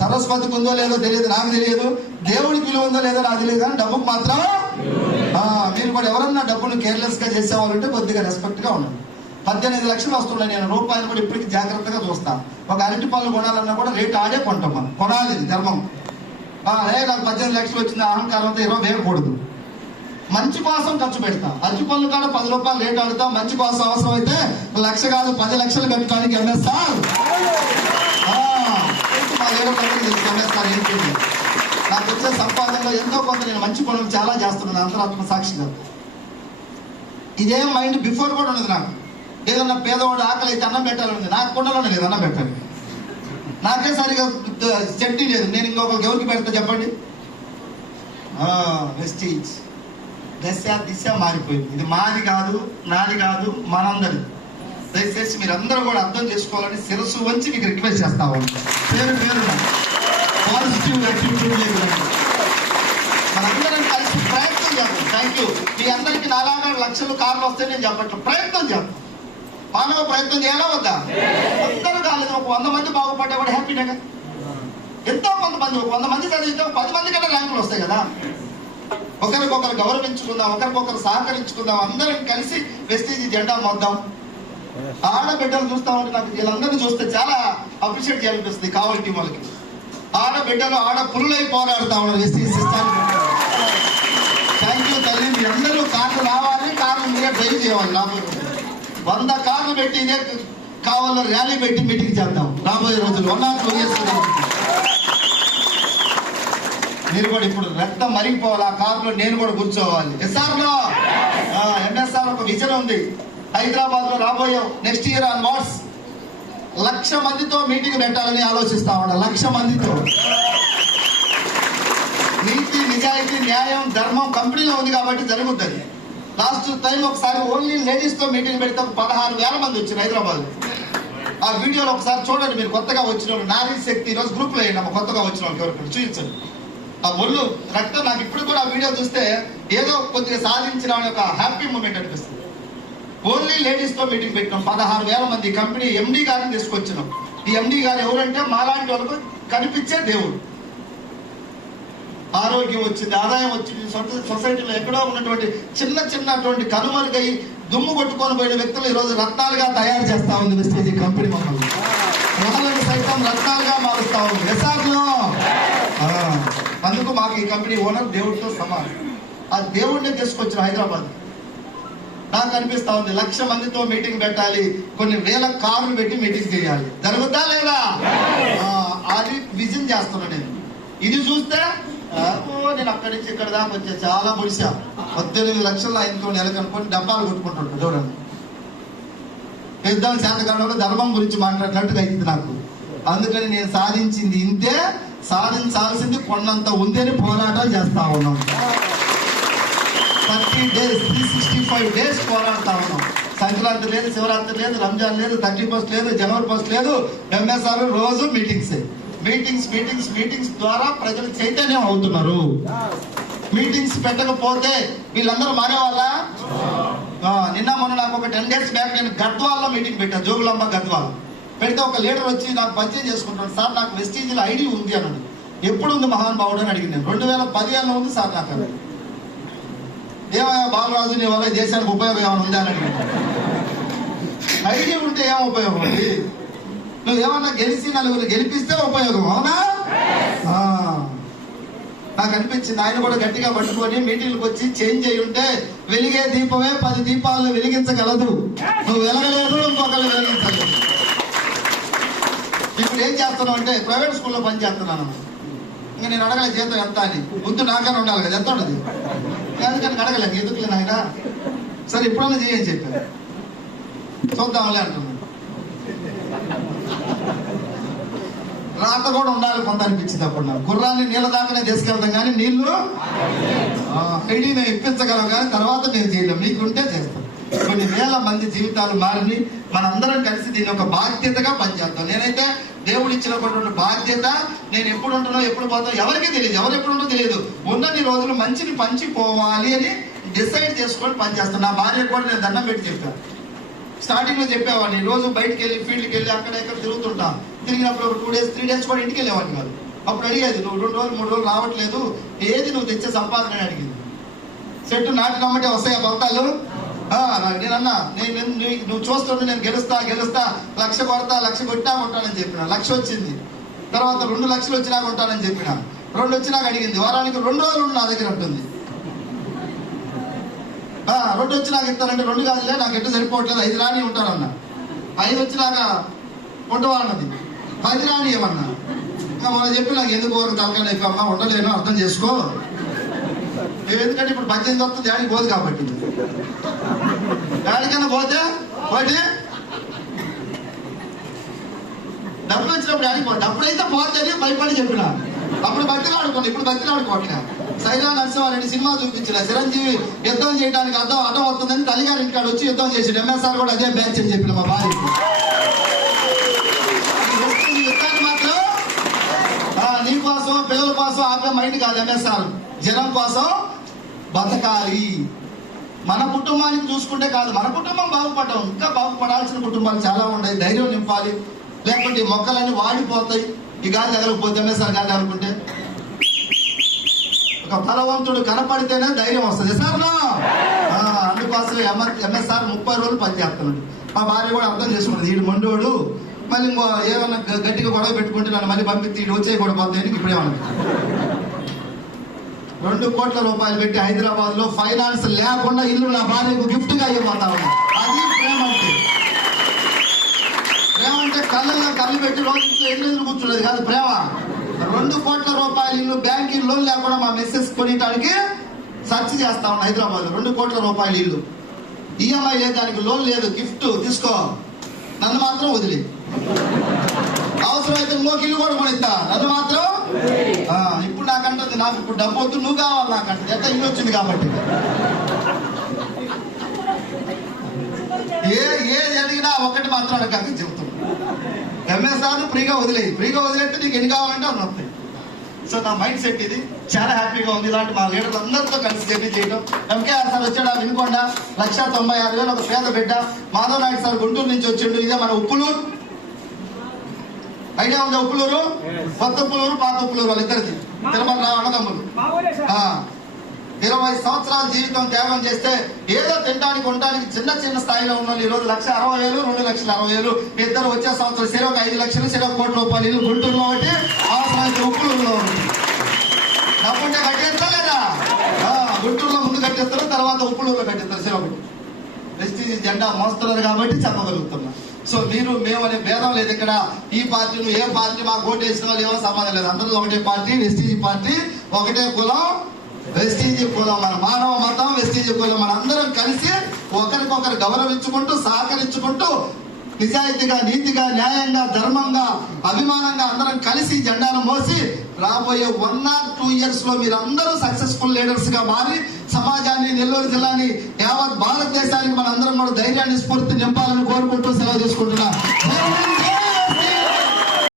సరస్వతికి ఉందో లేదో తెలియదు, నాకు తెలియదు. దేవుడికి విలువ ఉందో లేదో నాకు తెలియదు, కానీ డబ్బుకు మాత్రం మీరు కూడా ఎవరన్నా డబ్బును కేర్లెస్ గా చేసేవాళ్ళంటే కొద్దిగా రెస్పెక్ట్ గా ఉండండి. 18 లక్షలు వస్తున్నాయి. నేను రూపాయలు కూడా ఇప్పటికి జాగ్రత్తగా చూస్తాను. ఒక అరటి పళ్ళు కొనాలన్నా కూడా రేటు ఆడే కొంటాం. మనం కొనాలి, ఇది ధర్మం. నాకు 18 లక్షలు వచ్చింది అహంకారంతో 20 వేయకూడదు. మంచి కోసం ఖర్చు పెడతా. అరటి పళ్ళు కాడ ₹10 రేటు ఆడుతా. మంచి కోసం అవసరం అయితే 1 లక్ష కాదు 10 లక్షలు కట్టడానికి ఎంఎస్ఆర్ మా ఎంఎస్ఆర్ ఏంటి. నాకు వచ్చే సంపాదనలో ఎంతో కొంత నేను మంచి పనులు చాలా చేస్తున్నాను అంతరాత్మ సాక్షిగా. ఇదే మైండ్ బిఫోర్ కూడా ఉన్నది నాకు. ఏదన్నా పేదవాడు ఆకలి అయితే అన్నం పెట్టాలని నాకు కుండలోనే లేదు అన్నం పెట్టాలి. నాకే సరిగా చట్నీ లేదు, నేను ఇంకొకరికి ఎవరికి పెడతా చెప్పండి? వెస్టీజ్ దిశ మారిపోయింది. ఇది మాది కాదు, నాది కాదు, మనందరి. దయచేసి మీరందరూ కూడా అర్థం చేసుకోవాలని శిరస్సు వంచి మీకు రిక్వెస్ట్ చేస్తాము. పేరు పాజిటివ్ యాటిట్యూడ్ లేదు. మనందరం కలిసి ప్రయత్నం చేద్దాం. Thank you. మీ అందరికీ 4 లక్షలు కార్లు వస్తే నేను చెప్పట్లేదు, ప్రయత్నం చేద్దాం. మానవ ప్రయత్నం చేయాలా వద్దా? అందరూ కాలేదు. ఒక 100 మంది బాగుపడ్డా కూడా హ్యాపీనే. ఎంతో కొంతమంది, ఒక 100 మంది చదివితే 10 మంది కంటే ర్యాంకులు వస్తాయి కదా. ఒకరికొకరు గౌరవించుకుందాం, ఒకరికొకరు సహకరించుకుందాం, అందరం కలిసి వెస్టీజ్ జెండా మోద్దాం. ఆడబిడ్డలు చూస్తా ఉంటే నాకు వీళ్ళందరినీ చూస్తే చాలా అప్రిషియేట్ చేయాలనిపిస్తుంది. కావాలి టీం వాళ్ళకి ఆడబిడ్డలు ఆడ పురులై పోరాడుతా ఉన్నారు వెస్టీజ్ సిస్టానికి. థ్యాంక్ యూ తల్లి. మీ అందరూ కార్లు రావాలి, కార్లు మీరే డ్రైవ్ చేయాలి. రాబోయే 100 కార్లు పెట్టి ఇదే కావాలో ర్యాలీ పెట్టి మీటింగ్ చేద్దాం రాబోయే రోజులు. 1 or 2 years మీరు కూడా ఇప్పుడు రక్తం మరిగిపోవాలి. ఆ కారులో నేను కూడా కూర్చోవాలి. ఎస్ఆర్లో ఎంఎస్ఆర్ ఒక విజన్ ఉంది. హైదరాబాద్ లో రాబోయే నెక్స్ట్ ఇయర్ ఆన్ వాట్స్ 1,00,000 మందితో మీటింగ్ పెట్టాలని ఆలోచిస్తా ఉన్నా. 1,00,000 మందితో. నీతి, నిజాయితీ, న్యాయం, ధర్మం కంపెనీలో ఉంది కాబట్టి జరుగుతుంది. లాస్ట్ టైం ఒకసారి ఓన్లీ లేడీస్ తో మీటింగ్ పెడితే 16,000 మంది వచ్చారు హైదరాబాద్. ఆ వీడియోలో ఒకసారి చూడండి. మీరు కొత్తగా వచ్చిన వాళ్ళు నారీ శక్తి ఈరోజు గ్రూప్ లో వేయండి. కొత్తగా వచ్చిన వాళ్ళకి ఎవరికి చూపించండి. ఆ ఒళ్ళు రక్తం నాకు ఇప్పుడు కూడా ఆ వీడియో చూస్తే ఏదో కొద్దిగా సాధించిన ఒక హ్యాపీ మూమెంట్ అనిపిస్తుంది. ఓన్లీ లేడీస్ తో మీటింగ్ పెట్టినాం. 16,000 మంది. కంపెనీ ఎండి గారిని తీసుకొచ్చినాం. ఈ ఎండి గారు ఎవరంటే మాలాంటి వాళ్ళకు కనిపించే దేవుడు. ఆరోగ్యం వచ్చింది, ఆదాయం వచ్చింది. సొసైటీలో ఎక్కడో ఉన్నటువంటి చిన్నటువంటి కనుమరుగై దుమ్ము కొట్టుకొని పోయిన వ్యక్తులు ఈరోజు రత్నాలుగా తయారు చేస్తా ఉంది వెస్టేజ్ కంపెనీ. మమ్మల్ని రాళ్ళని సైతం రత్నాలుగా మారుస్తా ఉంది ఎస్ఆర్లో. అందుకు మాకు ఈ కంపెనీ ఓనర్ దేవుడితో సమానం. ఆ దేవుడిని తీసుకొచ్చిన హైదరాబాద్. నాకు అనిపిస్తా ఉంది 1,00,000 మందితో మీటింగ్ పెట్టాలి, కొన్ని వేల కార్లు పెట్టి మీటింగ్ చేయాలి. జరుగుతా లేదా? అది విజన్ చేస్తున్నా నేను. ఇది చూస్తే నేను అక్కడి నుంచి ఇక్కడ దాకా వచ్చా, చాలా పొడిసా. 18 లక్షల ఆయనతో నెలకు అనుకోని డబ్బాలు కొట్టుకుంటుంటా చూడండి. పెద్దలు శాతకాలంలో ధర్మం గురించి మాట్లాడినట్టుగా అయింది నాకు. అందుకని నేను సాధించింది ఇంతే, సాధించాల్సింది కొన్నంత ఉంది అని పోరాటం చేస్తా ఉన్నాం. 30 days 365 days పోరాడుతా ఉన్నాం. సంక్రాంతి లేదు, శివరాత్రి లేదు, రంజాన్ లేదు, 31st లేదు, జనవరి 1st లేదు. ఎంఎస్ఆర్ రోజు మీటింగ్స్ ద్వారా ప్రజలు చైతన్యం అవుతున్నారు. మీటింగ్స్ పెట్టకపోతే వీళ్ళందరూ మారేవాళ్ళ. నిన్న మొన్న నాకు ఒక 10 days బ్యాక్ నేను గద్వాల్లో మీటింగ్ పెట్టాను, జోగులాంబ గద్వాల్ పెడితే ఒక లీడర్ వచ్చి నాకు పరిచయం చేసుకుంటాను. సార్ నాకు వెస్టీజ్లో ఐడి ఉంది అన్నాడు. ఎప్పుడు ఉంది మహాన్ భావుడు అని అడిగింది. 2015లో ఉంది సార్ నాకు. ఏమయ్యా బాలరాజు, నీ వల్ల దేశానికి ఉపయోగం ఏమైనా ఉందా అని అడిగింది. ఐడి ఉంటే ఏం ఉపయోగం ఉంది? నువ్వు ఏమన్నా గెలిచి నలుగురు గెలిపిస్తే ఉపయోగం, అవునా? నాకు అనిపించింది ఆయన కూడా గట్టిగా పట్టుకొని మీటింగ్లకు వచ్చి చేంజ్ అయ్యి ఉంటే వెలిగే దీపమే 10 దీపాలను వెలిగించగలదు. నువ్వు వెలగలేదు, ఇంకొకరు వెలిగించలేదు. ఇప్పుడు ఏం చేస్తున్నావు అంటే ప్రైవేట్ స్కూల్లో పని చేస్తున్నాను. ఇంకా నేను అడగలే జీతం ఎంత అని. ముందు నాకన్నా ఉండాలి కదా, ఎంత ఉండదు. అందుకని అడగలేదు, ఎందుకు నాయన సరే ఇప్పుడన్నా చేయని చెప్పాను. చూద్దాంలే అంటున్నాను. రాత కూడా ఉండాలి కొంత అనిపించింది అప్పుడు నాకు. గుర్రాన్ని నీళ్ళ దాకానే తీసుకెళ్తాం కానీ నీళ్లు ఐడిని ఇప్పించగలం కానీ తర్వాత నేను చేయలేం. మీకుంటే చేస్తాం. కొన్ని వేల మంది జీవితాలు మారిని మనందరం కలిసి దీన్ని ఒక బాధ్యతగా పనిచేద్దాం. నేనైతే దేవుడు ఇచ్చినటువంటి బాధ్యత, నేను ఎప్పుడు ఉంటున్నా ఎప్పుడు పోతానో ఎవరికీ తెలియదు, ఎవరు ఎప్పుడు ఉంటుందో తెలియదు. ఉన్నన్ని రోజులు మంచిని పంచిపోవాలి అని డిసైడ్ చేసుకొని పనిచేస్తాను. నా భార్య కూడా నేను దండం పెట్టి చెప్పాను. స్టార్టింగ్ లో చెప్పేవాడిని, రోజు బయటకు వెళ్ళి ఫీల్డ్కి వెళ్ళి అక్కడ ఇక్కడ తిరుగుతుంటా. తిరిగినప్పుడు ఒక 2 days 3 days కూడా ఇంటికి వెళ్ళేవాడిని కాదు. అప్పుడు అడిగేది, నువ్వు 2 రోజులు 3 రోజులు రావట్లేదు, ఏది నువ్వు తెచ్చే సంపాదన అని అడిగింది. చెట్టు నాటినమ్మంటే వస్తాయా ఫలితాలు? నేనన్నా నువ్వు చూస్తుంటే నేను గెలుస్తా 1,00,000 కొడతా, 1,00,000 కొట్టినా ఉంటానని చెప్పిన. 1,00,000 వచ్చింది. తర్వాత 2 లక్షలు వచ్చినాక ఉంటానని చెప్పిన. 2 వచ్చినాక అడిగింది, వారానికి 2 రోజులు నా దగ్గర ఉంటుంది. 2 వచ్చినాక ఇస్తానంటే 2 కాదులే, నాకు ఎట్టు సరిపోవట్లేదు, 5 రాని ఉంటానన్నా. 5 వచ్చినాక ఉండవా అన్నది. 10 రాని ఏమన్నా. ఇంకా మనం చెప్పి నాకు ఎందుకు తలకాయ అయిపోమ్మా, ఉండలేను, అర్థం చేసుకో. ఎందుకంటే ఇప్పుడు 18 వస్తుంది, డాడీకి పోదు కాబట్టి. డాడీకన్నా పోతే డబ్బులు వచ్చినప్పుడు డాడీకి పోతే, అప్పుడైతే పోతే భయపడి చెప్పిన. అప్పుడు భక్తిలో ఆడుకోండి, ఇప్పుడు భక్తిలో ఆడుకోవట్లే. సైరా నరసింహారెడ్డి సినిమా చూపించిన చిరంజీవి యుద్ధం చేయడానికి అడ్డం వస్తుందని తల్లిగారి ఇంటికాడ వచ్చి యుద్ధం చేసి ఎంఎస్ఆర్ కూడా అదే బ్యాచ్ అని చెప్పిన మా భార్య. యుద్ధాన్ని మాత్రం నీ కోసం పిల్లల కోసం ఆపే మైండ్ కాదు ఎంఎస్ఆర్. జనం కోసం బతకాలి. మన కుటుంబానికి చూసుకుంటే కాదు, మన కుటుంబం బాగుపడ్డాం, ఇంకా బాగుపడాల్సిన కుటుంబాలు చాలా ఉన్నాయి. ధైర్యం నింపాలి, లేకపోతే ఈ మొక్కలన్నీ వాడిపోతాయి. ఈ గాలి తగలకపోతే ఎంఎస్ఆర్ గాలి అనుకుంటే ఒక బలవంతుడు కనపడితేనే ధైర్యం వస్తుంది సార్. అందుకోసం ఎంఎస్ఆర్ 30 రోజులు పనిచేస్తున్నాడు. మా భార్య కూడా అర్థం చేసుకున్నది, వీడు మొండోడు, మళ్ళీ ఏమన్నా గట్టిగా గొడవ పెట్టుకుంటే నన్ను మళ్ళీ పంపిస్తే వీడు వచ్చే కూడా పోతాయని ఇప్పుడేమన్నా 2 కోట్ల రూపాయలు పెట్టి హైదరాబాద్ లో ఫైనాన్స్ లేకుండా ఇల్లు నా భార్యకు గిఫ్ట్ గా ఇవ్వబోతా ఉన్నా. అది ప్రేమ అంటే. ప్రేమ అంటే కళ్ళల్లో కళ్ళు పెట్టి రోజు ఎన్ని కూర్చున్నది కాదు ప్రేమ. 2 కోట్ల రూపాయలు ఇల్లు, బ్యాంకింగ్ లోన్ లేకుండా మా మెసేజ్ కొనేటానికి సర్చ్ చేస్తా ఉన్నా హైదరాబాద్ లో. 2 కోట్ల రూపాయలు ఇల్లు, ఈఎంఐ లేదు, దానికి లోన్ లేదు, గిఫ్ట్ తీసుకో, నన్ను మాత్రం వదిలి. అవసరమైతే ఇంకొక ఇల్లు కూడా కొనిస్తా, నన్ను మాత్రం. ఇప్పుడు నాకంటే నాకు ఇప్పుడు డబ్బు వద్దు, నువ్వు కావాలి నాకంటే. ఎట్లా ఇల్లు వచ్చింది కాబట్టి ఏది అడిగినా ఒకటి మాత్రం అడగక చెబుతాను, ఎంఎస్ఆర్ ఫ్రీగా వదిలేస్తే నీకు ఎన్ని కావాలంటే అవి వస్తాయి. సో నా మైండ్ సెట్ ఇది. చాలా హ్యాపీగా ఉంది. ఇలాంటి మా లీడర్లు అందరితో కలిసి జర్నీ చేయడం. ఎంకేఆర్ సార్ వచ్చాడు వినుకొండ, 1,96,000 ఒక పేద బిడ్డ. మాధవ్ నాయుడు సార్ గుంటూరు నుంచి వచ్చిండు. ఇదే మన ఉప్పులూరు, ఐడియా ఉందా? ఉప్పులూరు, కొత్త ఉప్పులూరు, పాత ఉప్పులూరు, వాళ్ళిద్దరిది తిరుమల అన్నదమ్ములు. 20 సంవత్సరాల జీవితం త్యాగం చేస్తే ఏదో తినడానికి ఉండడానికి చిన్న చిన్న స్థాయిలో ఉన్న ఈ రోజు 1,60,000 2,60,000 ఇద్దరు వచ్చే సంవత్సరం సరే ఒక 5 లక్షలు సరే 1 కోటి రూపాయలు ఇల్లు గుంటూరులో ఒకటి అవసరమైతే ఉప్పులూరులో ఒకటి డబ్బుంటే కట్టేస్తా లేదా గుంటూరులో ముందు కట్టేస్తారు తర్వాత ఉప్పులూరులో కట్టేస్తారు సరే ఒకటి వెస్టీజ్ జెండా మోస్తున్నారు కాబట్టి చెప్పగలుగుతున్నా. సో మీరు మేము అనే భేదం లేదు ఇక్కడ. ఈ పార్టీ నువ్వు ఏ పార్టీ మాకు ఓటు వేసిన వాళ్ళు ఏమో సంబంధం లేదు. అందరూ ఒకటే పార్టీ, వెస్టీజ్ పార్టీ, ఒకటే కులం, వెస్టీజ్ కులం. మన మానవ మతం వెస్టీజ్ కులం. మన అందరం కలిసి ఒకరికొకరు గౌరవించుకుంటూ సహకరించుకుంటూ నిజాయితీగా నీతిగా న్యాయంగా ధర్మంగా అభిమానంగా అందరం కలిసి జెండాను మోసి రాబోయే 1 or 2 years లో మీరు అందరూ సక్సెస్ఫుల్ లీడర్స్ గా మారి సమాజాన్ని, నెల్లూరు జిల్లాని, యావత్ భారతదేశానికి మన అందరం కూడా ధైర్యాన్ని స్ఫూర్తి నింపాలని కోరుకుంటూ సెలవు తీసుకుంటున్నా.